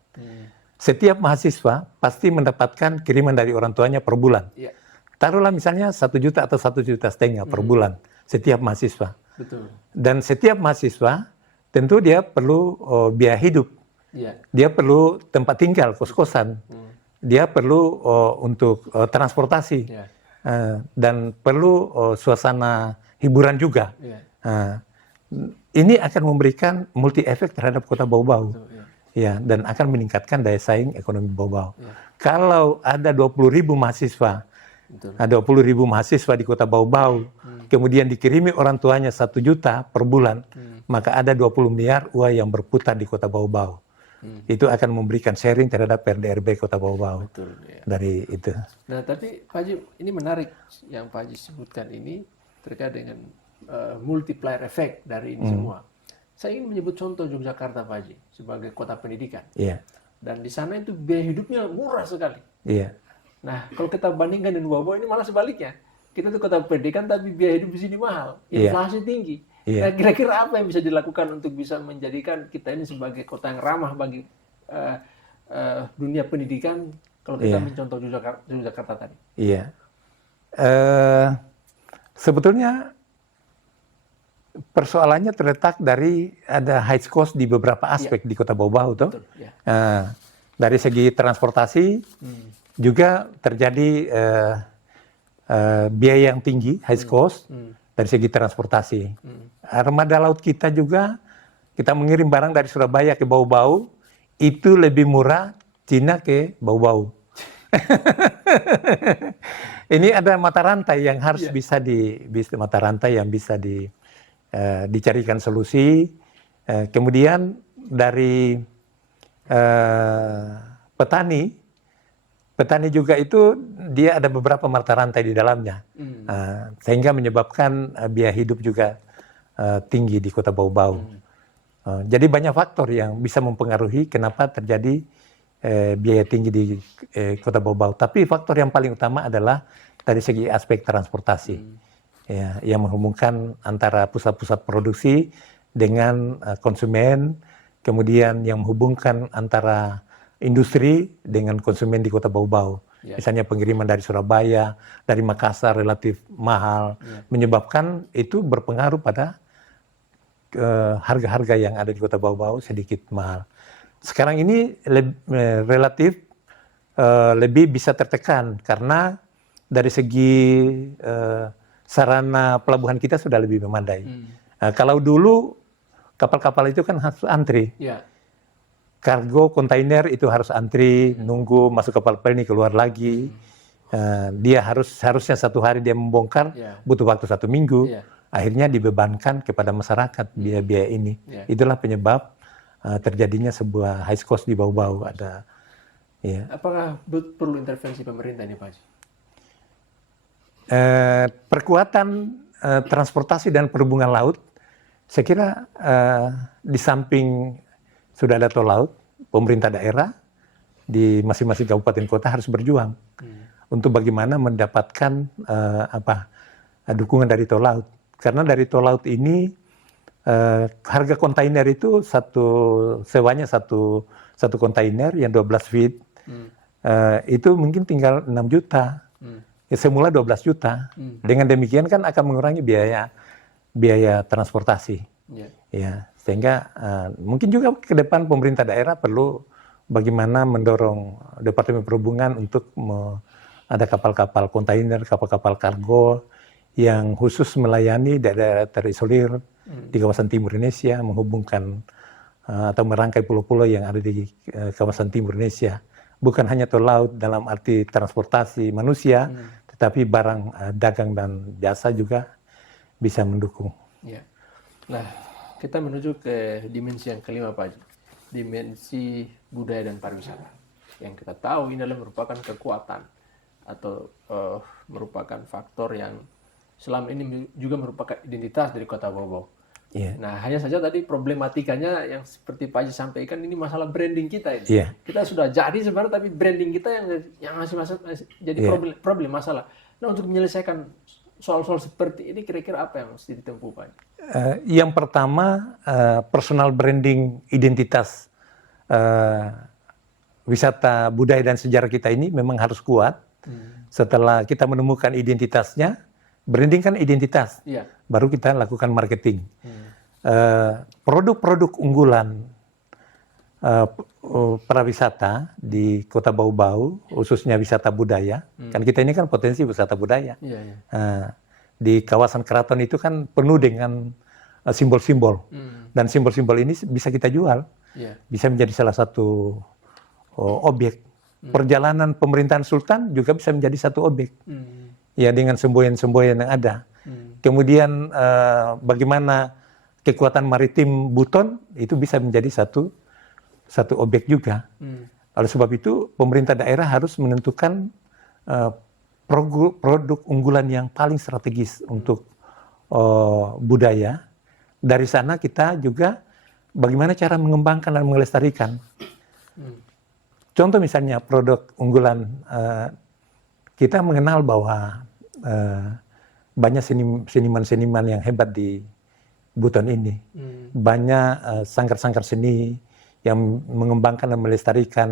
Setiap mahasiswa pasti mendapatkan kiriman dari orang tuanya per bulan. Taruhlah misalnya 1 juta atau 1,5 juta per bulan setiap mahasiswa. Betul. Dan setiap mahasiswa tentu dia perlu biaya hidup. Dia perlu tempat tinggal, kos-kosan. Dia perlu untuk transportasi. Dan perlu suasana hiburan juga. Ini akan memberikan multi efek terhadap kota Bau-Bau. Dan akan meningkatkan daya saing ekonomi Bau-Bau. Kalau ada 20.000 mahasiswa, ada 20.000 mahasiswa di kota Bau-Bau, kemudian dikirimi orang tuanya 1 juta per bulan, maka ada 20 miliar uang yang berputar di kota Bau-Bau. Itu akan memberikan sharing terhadap PRDRB kota Bau-Bau. Dari itu. Nah, tapi Pak Haji, ini menarik yang Pak Haji sebutkan ini terkait dengan multiplier effect dari ini semua. Saya ingin menyebut contoh Yogyakarta, Pak Haji, sebagai kota pendidikan. Dan di sana itu biaya hidupnya murah sekali. Nah, kalau kita bandingkan dengan Bau-Bau, ini malah sebaliknya. Kita tuh kota pendidikan tapi biaya hidup di sini mahal, inflasi tinggi. Nah, kira-kira apa yang bisa dilakukan untuk bisa menjadikan kita ini sebagai kota yang ramah bagi dunia pendidikan kalau kita mencontoh Yogyakarta tadi? Sebetulnya persoalannya terletak dari ada high cost di beberapa aspek di kota Bau-Bau tuh. Dari segi transportasi juga terjadi biaya yang tinggi, high cost dari segi transportasi. Armada laut kita juga, kita mengirim barang dari Surabaya ke Bau-Bau itu lebih murah Cina ke Bau-Bau. Ini ada mata rantai yang harus bisa dicarikan solusi. Kemudian dari petani juga itu dia ada beberapa mata rantai di dalamnya, sehingga menyebabkan biaya hidup juga tinggi di kota Bau-Bau. Jadi banyak faktor yang bisa mempengaruhi kenapa terjadi biaya tinggi di kota Bau-Bau. Tapi faktor yang paling utama adalah dari segi aspek transportasi, yang menghubungkan antara pusat-pusat produksi dengan konsumen, kemudian yang menghubungkan antara industri dengan konsumen di kota Bau-Bau. Misalnya pengiriman dari Surabaya, dari Makassar relatif mahal, menyebabkan itu berpengaruh pada harga-harga yang ada di kota Bau-Bau sedikit mahal. Sekarang ini relatif lebih bisa tertekan karena dari segi sarana pelabuhan kita sudah lebih memadai. Kalau dulu kapal-kapal itu kan harus antri. Kargo kontainer itu harus antri, nunggu masuk kapal ini keluar lagi. Dia harusnya 1 hari dia membongkar, butuh waktu 1 minggu. Akhirnya dibebankan kepada masyarakat biaya-biaya ini. Itulah penyebab terjadinya sebuah high cost di Bau-Bau. Apakah perlu intervensi pemerintah ini, Pak Haji? Perkuatan transportasi dan perhubungan laut, saya kira di samping sudah ada tol laut, pemerintah daerah di masing-masing kabupaten kota harus berjuang untuk bagaimana mendapatkan dukungan dari tol laut. Karena dari tol laut ini harga kontainer itu sewanya satu kontainer yang 12 feet itu mungkin tinggal 6 juta. Ya, semula 12 juta. Dengan demikian kan akan mengurangi biaya transportasi. Ya, sehingga mungkin juga ke depan pemerintah daerah perlu bagaimana mendorong Departemen Perhubungan untuk ada kapal-kapal kontainer, kapal-kapal kargo yang khusus melayani daerah terisolir di kawasan timur Indonesia, menghubungkan atau merangkai pulau-pulau yang ada di kawasan timur Indonesia. Bukan hanya tol laut dalam arti transportasi manusia, tetapi barang dagang dan jasa juga bisa mendukung. Ya. Nah, kita menuju ke dimensi yang kelima, Pak Haji. Dimensi budaya dan pariwisata. Yang kita tahu ini adalah merupakan kekuatan atau merupakan faktor yang selama ini juga merupakan identitas dari Kota Bau-Bau. Yeah. Nah, hanya saja tadi problematikanya yang seperti Pak Haji sampaikan ini masalah branding kita ini. Yeah. Kita sudah jadi sebenarnya, tapi branding kita yang masih jadi problem masalah. Nah, untuk menyelesaikan soal-soal seperti ini kira-kira apa yang mesti ditempuh, Pak Haji? Yang pertama, personal branding identitas wisata budaya dan sejarah kita ini memang harus kuat. Setelah kita menemukan identitasnya, branding kan identitas, baru kita lakukan marketing. Produk-produk unggulan pariwisata di Kota Bau-Bau, khususnya wisata budaya, kan kita ini kan potensi wisata budaya. Di kawasan keraton itu kan penuh dengan simbol-simbol, dan simbol-simbol ini bisa kita jual, bisa menjadi salah satu objek. Perjalanan pemerintahan Sultan juga bisa menjadi satu objek, ya dengan semboyan-semboyan yang ada. Kemudian bagaimana kekuatan maritim Buton itu bisa menjadi satu objek juga. Oleh sebab itu pemerintah daerah harus menentukan produk unggulan yang paling strategis untuk budaya. Dari sana kita juga bagaimana cara mengembangkan dan melestarikan. Contoh misalnya produk unggulan, kita mengenal bahwa banyak seniman-seniman yang hebat di Buton ini. Banyak sangkar-sangkar seni yang mengembangkan dan melestarikan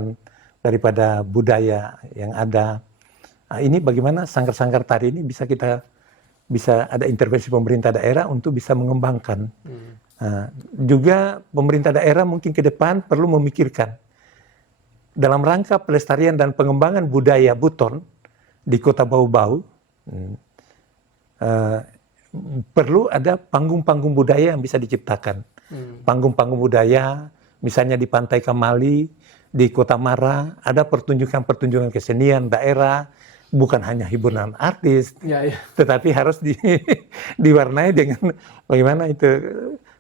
daripada budaya yang ada. Nah, ini bagaimana sangkar-sangkar tari ini bisa ada intervensi pemerintah daerah untuk bisa mengembangkan. Juga pemerintah daerah mungkin ke depan perlu memikirkan dalam rangka pelestarian dan pengembangan budaya Buton di Kota Bau-Bau, perlu ada panggung-panggung budaya yang bisa diciptakan. Panggung-panggung budaya, misalnya di Pantai Kamali, di Kota Mara, ada pertunjukan-pertunjukan kesenian daerah, bukan hanya hiburan artis, tetapi harus diwarnai dengan bagaimana itu.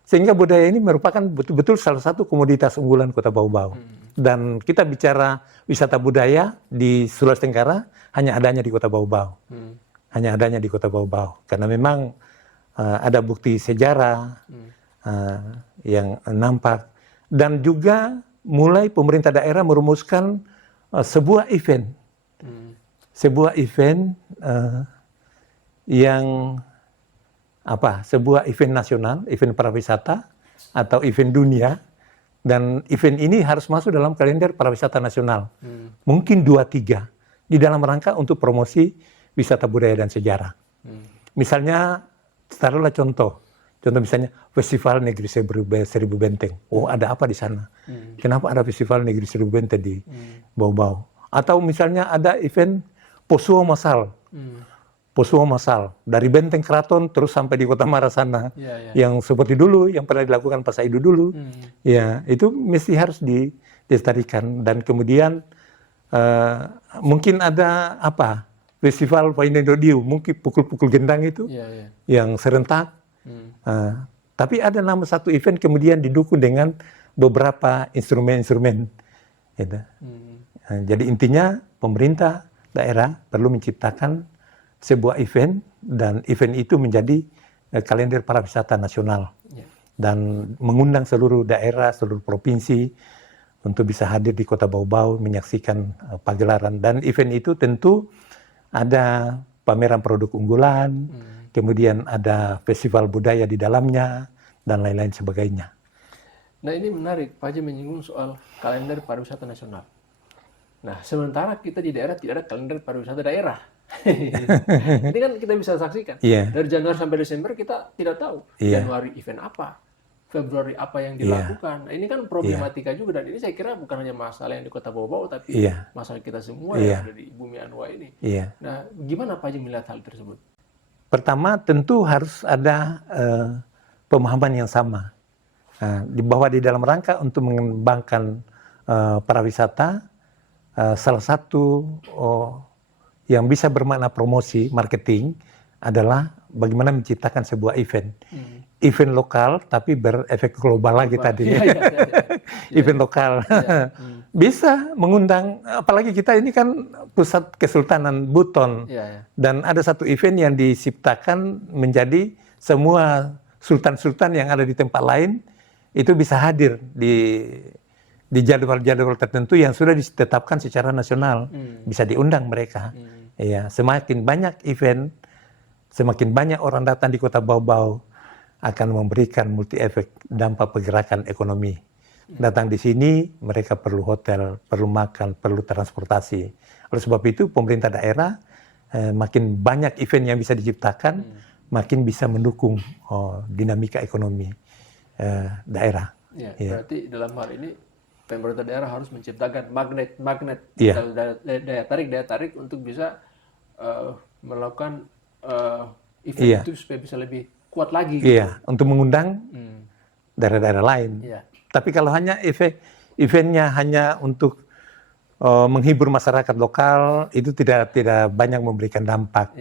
Sehingga budaya ini merupakan betul-betul salah satu komoditas unggulan Kota Bau-Bau. Dan kita bicara wisata budaya di Sulawesi Tenggara hanya adanya di Kota Bau-Bau. Hanya adanya di Kota Bau-Bau. Karena memang ada bukti sejarah yang nampak. Dan juga mulai pemerintah daerah merumuskan sebuah event. Sebuah event sebuah event nasional, event pariwisata atau event dunia, dan event ini harus masuk dalam kalender pariwisata nasional. Mungkin 2-3 di dalam rangka untuk promosi wisata budaya dan sejarah. Misalnya, taruhlah contoh misalnya Festival Negeri Seribu Benteng. Oh, ada apa di sana? Kenapa ada Festival Negeri Seribu Benteng di Bau-Bau? Atau misalnya ada event Posuo Masal. Posuo Masal dari Benteng Keraton terus sampai di Kota Mara sana, yang seperti dulu yang pernah dilakukan Pak Saidu dulu, ya itu mesti harus dilestarikan. Dan kemudian mungkin ada festival Painendodiu, mungkin pukul-pukul gendang itu yang serentak. Tapi ada nama satu event kemudian didukung dengan beberapa instrumen-instrumen. Gitu. Jadi intinya pemerintah daerah perlu menciptakan sebuah event, dan event itu menjadi kalender pariwisata nasional, dan mengundang seluruh daerah, seluruh provinsi untuk bisa hadir di Kota Bau-Bau menyaksikan pagelaran. Dan event itu tentu ada pameran produk unggulan, kemudian ada festival budaya di dalamnya, dan lain-lain sebagainya. Nah ini menarik, Pak Haji menyinggung soal kalender pariwisata nasional. Nah sementara kita di daerah tidak ada kalender pariwisata daerah. Ini kan kita bisa saksikan. Iya. Dari Januari sampai Desember kita tidak tahu. Iya. Januari event apa, Februari apa yang dilakukan. Nah, ini kan problematika juga, dan ini saya kira bukan hanya masalah yang di Kota Bau-Bau, tapi masalah kita semua yang ada di Bumi Anua ini. Iya. Nah gimana Pak Haji melihat hal tersebut? Pertama tentu harus ada pemahaman yang sama. Bahwa di dalam rangka untuk mengembangkan pariwisata, salah satu yang bisa bermakna promosi, marketing, adalah bagaimana menciptakan sebuah event. Event lokal tapi berefek global lagi tadi. Event lokal. Bisa mengundang, apalagi kita ini kan pusat Kesultanan Buton. Dan ada satu event yang diciptakan menjadi semua sultan-sultan yang ada di tempat lain itu bisa hadir di jadwal-jadwal tertentu yang sudah ditetapkan secara nasional. Bisa diundang mereka. Ya, semakin banyak event, semakin banyak orang datang di Kota Bau-Bau, akan memberikan multi efek dampak pergerakan ekonomi. Datang di sini, mereka perlu hotel, perlu makan, perlu transportasi. Oleh sebab itu, pemerintah daerah makin banyak event yang bisa diciptakan, makin bisa mendukung dinamika ekonomi daerah. Berarti dalam hal ini pemerintah daerah harus menciptakan magnet daya tarik untuk bisa melakukan event itu supaya bisa lebih kuat lagi. Iya, untuk mengundang daerah-daerah lain. Tapi kalau hanya eventnya hanya untuk menghibur masyarakat lokal, itu tidak banyak memberikan dampak.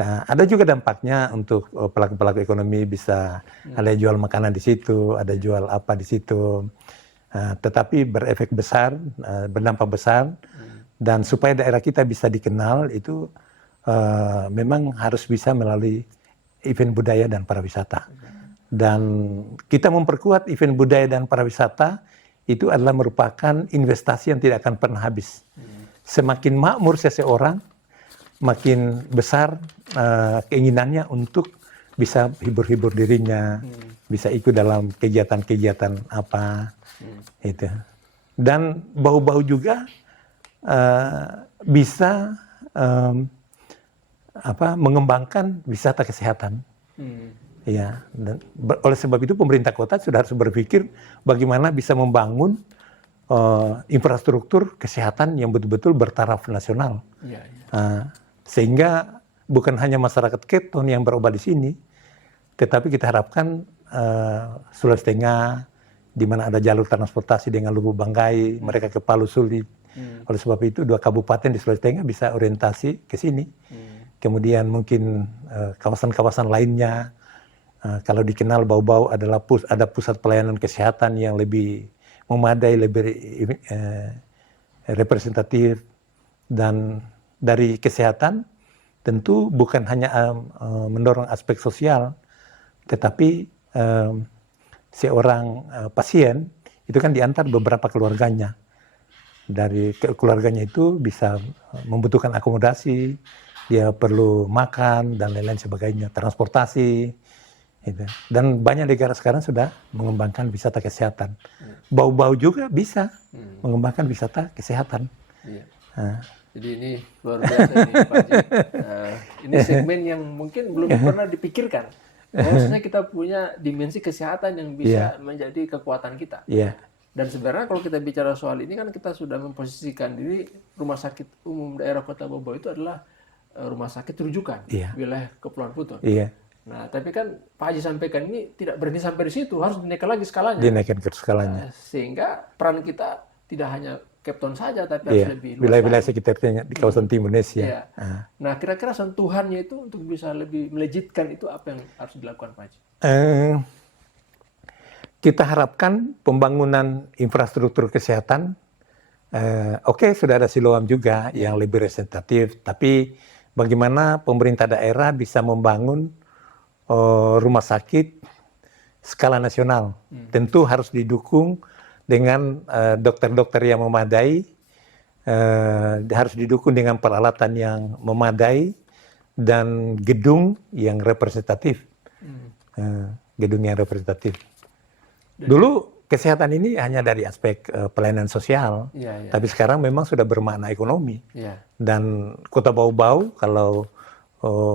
Nah, ada juga dampaknya untuk pelaku-pelaku ekonomi, bisa ada jual makanan di situ, ada jual apa di situ. Tetapi berefek besar, berdampak besar, dan supaya daerah kita bisa dikenal itu memang harus bisa melalui event budaya dan pariwisata. Dan kita memperkuat event budaya dan pariwisata itu adalah merupakan investasi yang tidak akan pernah habis. Semakin makmur seseorang, makin besar keinginannya untuk bisa hibur-hibur dirinya, bisa ikut dalam kegiatan-kegiatan apa, itu. Dan Bau-Bau juga bisa mengembangkan wisata kesehatan. Ya, dan oleh sebab itu pemerintah kota sudah harus berpikir bagaimana bisa membangun infrastruktur kesehatan yang betul-betul bertaraf nasional. Sehingga bukan hanya masyarakat Keton yang berobat di sini, tetapi kita harapkan Sulawesi Tengah, di mana ada jalur transportasi dengan Lubuk Banggai, mereka ke Palu sulit. Oleh sebab itu 2 kabupaten di Sulawesi Tengah bisa orientasi ke sini. Kemudian mungkin kawasan-kawasan lainnya, kalau dikenal Bau-Bau adalah ada pusat pelayanan kesehatan yang lebih memadai, lebih representatif. Dan dari kesehatan tentu bukan hanya mendorong aspek sosial, tetapi seorang pasien itu kan diantar beberapa keluarganya. Dari keluarganya itu bisa membutuhkan akomodasi, dia perlu makan dan lain-lain sebagainya, transportasi. Gitu. Dan banyak negara sekarang sudah mengembangkan wisata kesehatan. Bau-Bau juga bisa mengembangkan wisata kesehatan. Jadi ini luar biasa ini Pak Haji. Ini segmen yang mungkin belum pernah dipikirkan. Maksudnya kita punya dimensi kesehatan yang bisa menjadi kekuatan kita. Dan sebenarnya kalau kita bicara soal ini kan kita sudah memposisikan diri Rumah Sakit Umum Daerah Kota Bau-Bau itu adalah rumah sakit rujukan wilayah Kepulauan Buton. Nah, tapi kan Pak Haji sampaikan ini tidak berhenti sampai di situ, harus dinaikkan lagi skalanya. Dinaikkan ke skalanya. Sehingga peran kita tidak hanya Kepton saja, tapi harus lebih luas. Wilayah-wilayah sekitarnya di kawasan timur Indonesia. Nah, kira-kira sentuhannya itu untuk bisa lebih melejitkan itu apa yang harus dilakukan Pak Haji? Kita harapkan pembangunan infrastruktur kesehatan, sudah ada Siloam juga yang lebih representatif, tapi bagaimana pemerintah daerah bisa membangun rumah sakit skala nasional. Tentu harus didukung dengan dokter-dokter yang memadai, harus didukung dengan peralatan yang memadai, dan gedung yang representatif. Gedung yang representatif. Dulu kesehatan ini hanya dari aspek pelayanan sosial, tapi sekarang memang sudah bermakna ekonomi. Dan Kota Bau-Bau kalau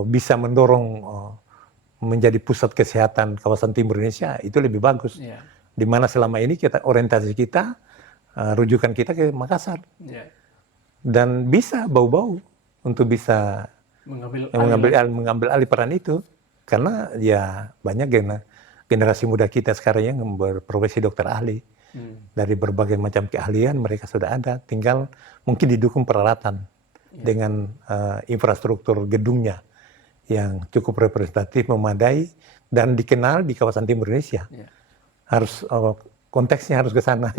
bisa mendorong menjadi pusat kesehatan kawasan timur Indonesia, itu lebih bagus. Di mana selama ini orientasi kita, rujukan kita ke Makassar. Dan bisa Bau-Bau untuk bisa mengambil alih peran itu. Karena ya banyak generasi muda kita sekarang yang berprofesi dokter ahli. Dari berbagai macam keahlian mereka sudah ada, tinggal mungkin didukung peralatan dengan infrastruktur gedungnya yang cukup representatif, memadai, dan dikenal di kawasan timur Indonesia. Harus konteksnya harus ke sana.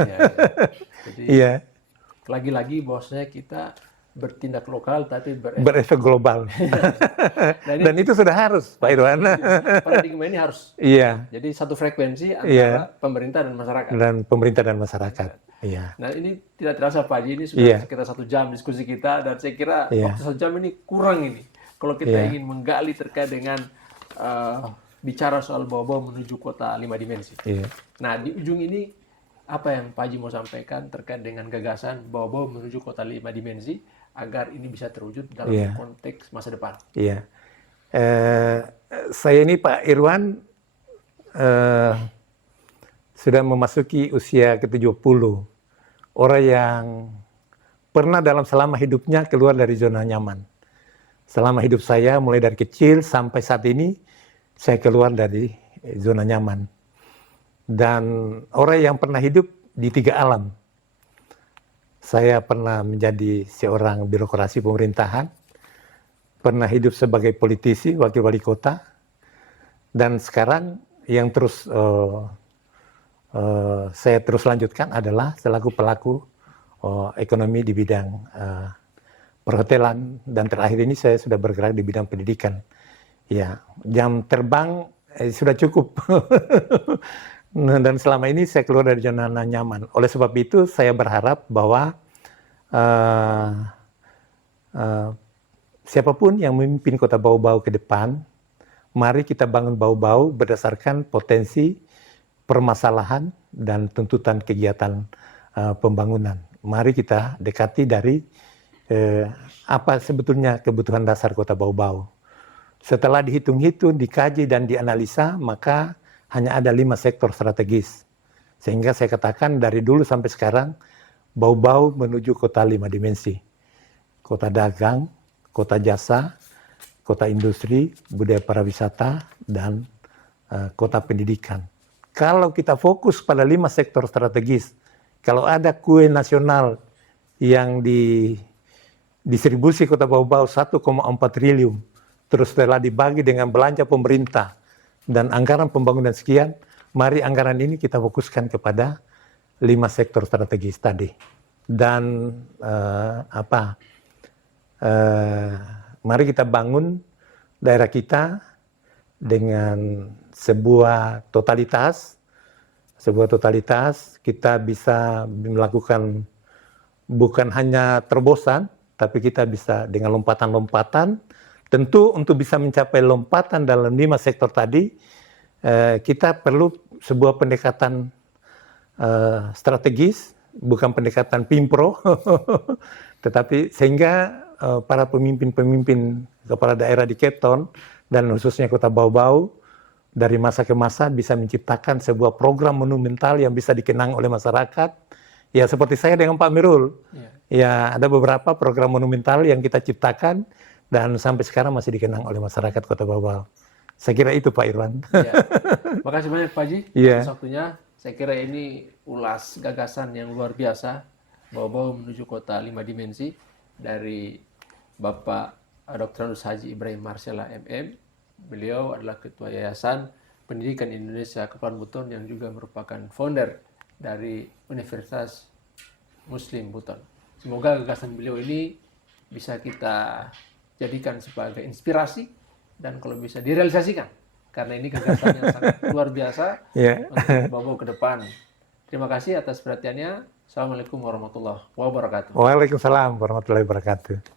Jadi lagi-lagi bahwasanya kita bertindak lokal tapi berefek global. Dan itu sudah harus, Pak Irwan. Paradigma ini harus. Jadi satu frekuensi antara pemerintah dan masyarakat. Dan pemerintah dan masyarakat. Nah ini tidak terasa Pak Haji, ini sudah sekitar 1 jam diskusi kita, dan saya kira waktu 1 jam ini kurang ini. Kalau kita ingin menggali terkait dengan bicara soal Bau-Bau menuju kota 5 dimensi. Nah di ujung ini apa yang Pak Haji mau sampaikan terkait dengan gagasan Bau-Bau menuju kota 5 dimensi agar ini bisa terwujud dalam konteks masa depan? Saya ini Pak Irwan sudah memasuki usia ke-70. Orang yang pernah selama hidupnya keluar dari zona nyaman. Selama hidup saya, mulai dari kecil sampai saat ini, saya keluar dari zona nyaman. Dan orang yang pernah hidup di 3 alam. Saya pernah menjadi seorang birokrasi pemerintahan, pernah hidup sebagai politisi, wakil wali kota, dan sekarang yang terus saya terus lanjutkan adalah selaku pelaku ekonomi di bidang perhotelan, dan terakhir ini saya sudah bergerak di bidang pendidikan. Jam terbang sudah cukup. Dan selama ini saya keluar dari zona nyaman. Oleh sebab itu saya berharap bahwa siapapun yang memimpin Kota Bau-Bau ke depan, mari kita bangun Bau-Bau berdasarkan potensi, permasalahan, dan tuntutan kegiatan pembangunan. Mari kita dekati dari apa sebetulnya kebutuhan dasar Kota Bau-Bau. Setelah dihitung-hitung, dikaji, dan dianalisa, maka hanya ada 5 sektor strategis. Sehingga saya katakan dari dulu sampai sekarang, Bau-Bau menuju kota 5 dimensi. Kota dagang, kota jasa, kota industri, budaya pariwisata, dan kota pendidikan. Kalau kita fokus pada 5 sektor strategis, kalau ada kue nasional yang distribusi Kota Bau-Bau 1,4 triliun, terus setelah dibagi dengan belanja pemerintah, dan anggaran pembangunan sekian, mari anggaran ini kita fokuskan kepada 5 sektor strategis tadi. Dan mari kita bangun daerah kita dengan sebuah totalitas. Kita bisa melakukan bukan hanya terobosan, tapi kita bisa dengan lompatan-lompatan. Tentu untuk bisa mencapai lompatan dalam 5 sektor tadi, kita perlu sebuah pendekatan strategis, bukan pendekatan pimpro, tetapi sehingga para pemimpin-pemimpin kepala daerah di Keton, dan khususnya Kota Bau-Bau, dari masa ke masa bisa menciptakan sebuah program monumental yang bisa dikenang oleh masyarakat. Ya seperti saya dengan Pak Mirul, ya ada beberapa program monumental yang kita ciptakan, dan sampai sekarang masih dikenang oleh masyarakat Kota Bau-Bau. Saya kira itu Pak Irwan. Makasih banyak Pak Haji atas waktunya. Saya kira ini ulas gagasan yang luar biasa, Bau-Bau menuju kota 5 dimensi, dari Bapak Dr. Haji Ibrahim Marsela MM. Beliau adalah Ketua Yayasan Pendidikan Indonesia Kepulauan Buton, yang juga merupakan founder dari Universitas Muslim Buton. Semoga gagasan beliau ini bisa kita jadikan sebagai inspirasi, dan kalau bisa direalisasikan, karena ini gagasan yang sangat luar biasa untuk Bau-Bau ke depan. Terima kasih atas perhatiannya. Assalamualaikum warahmatullahi wabarakatuh. Waalaikumsalam warahmatullahi wabarakatuh.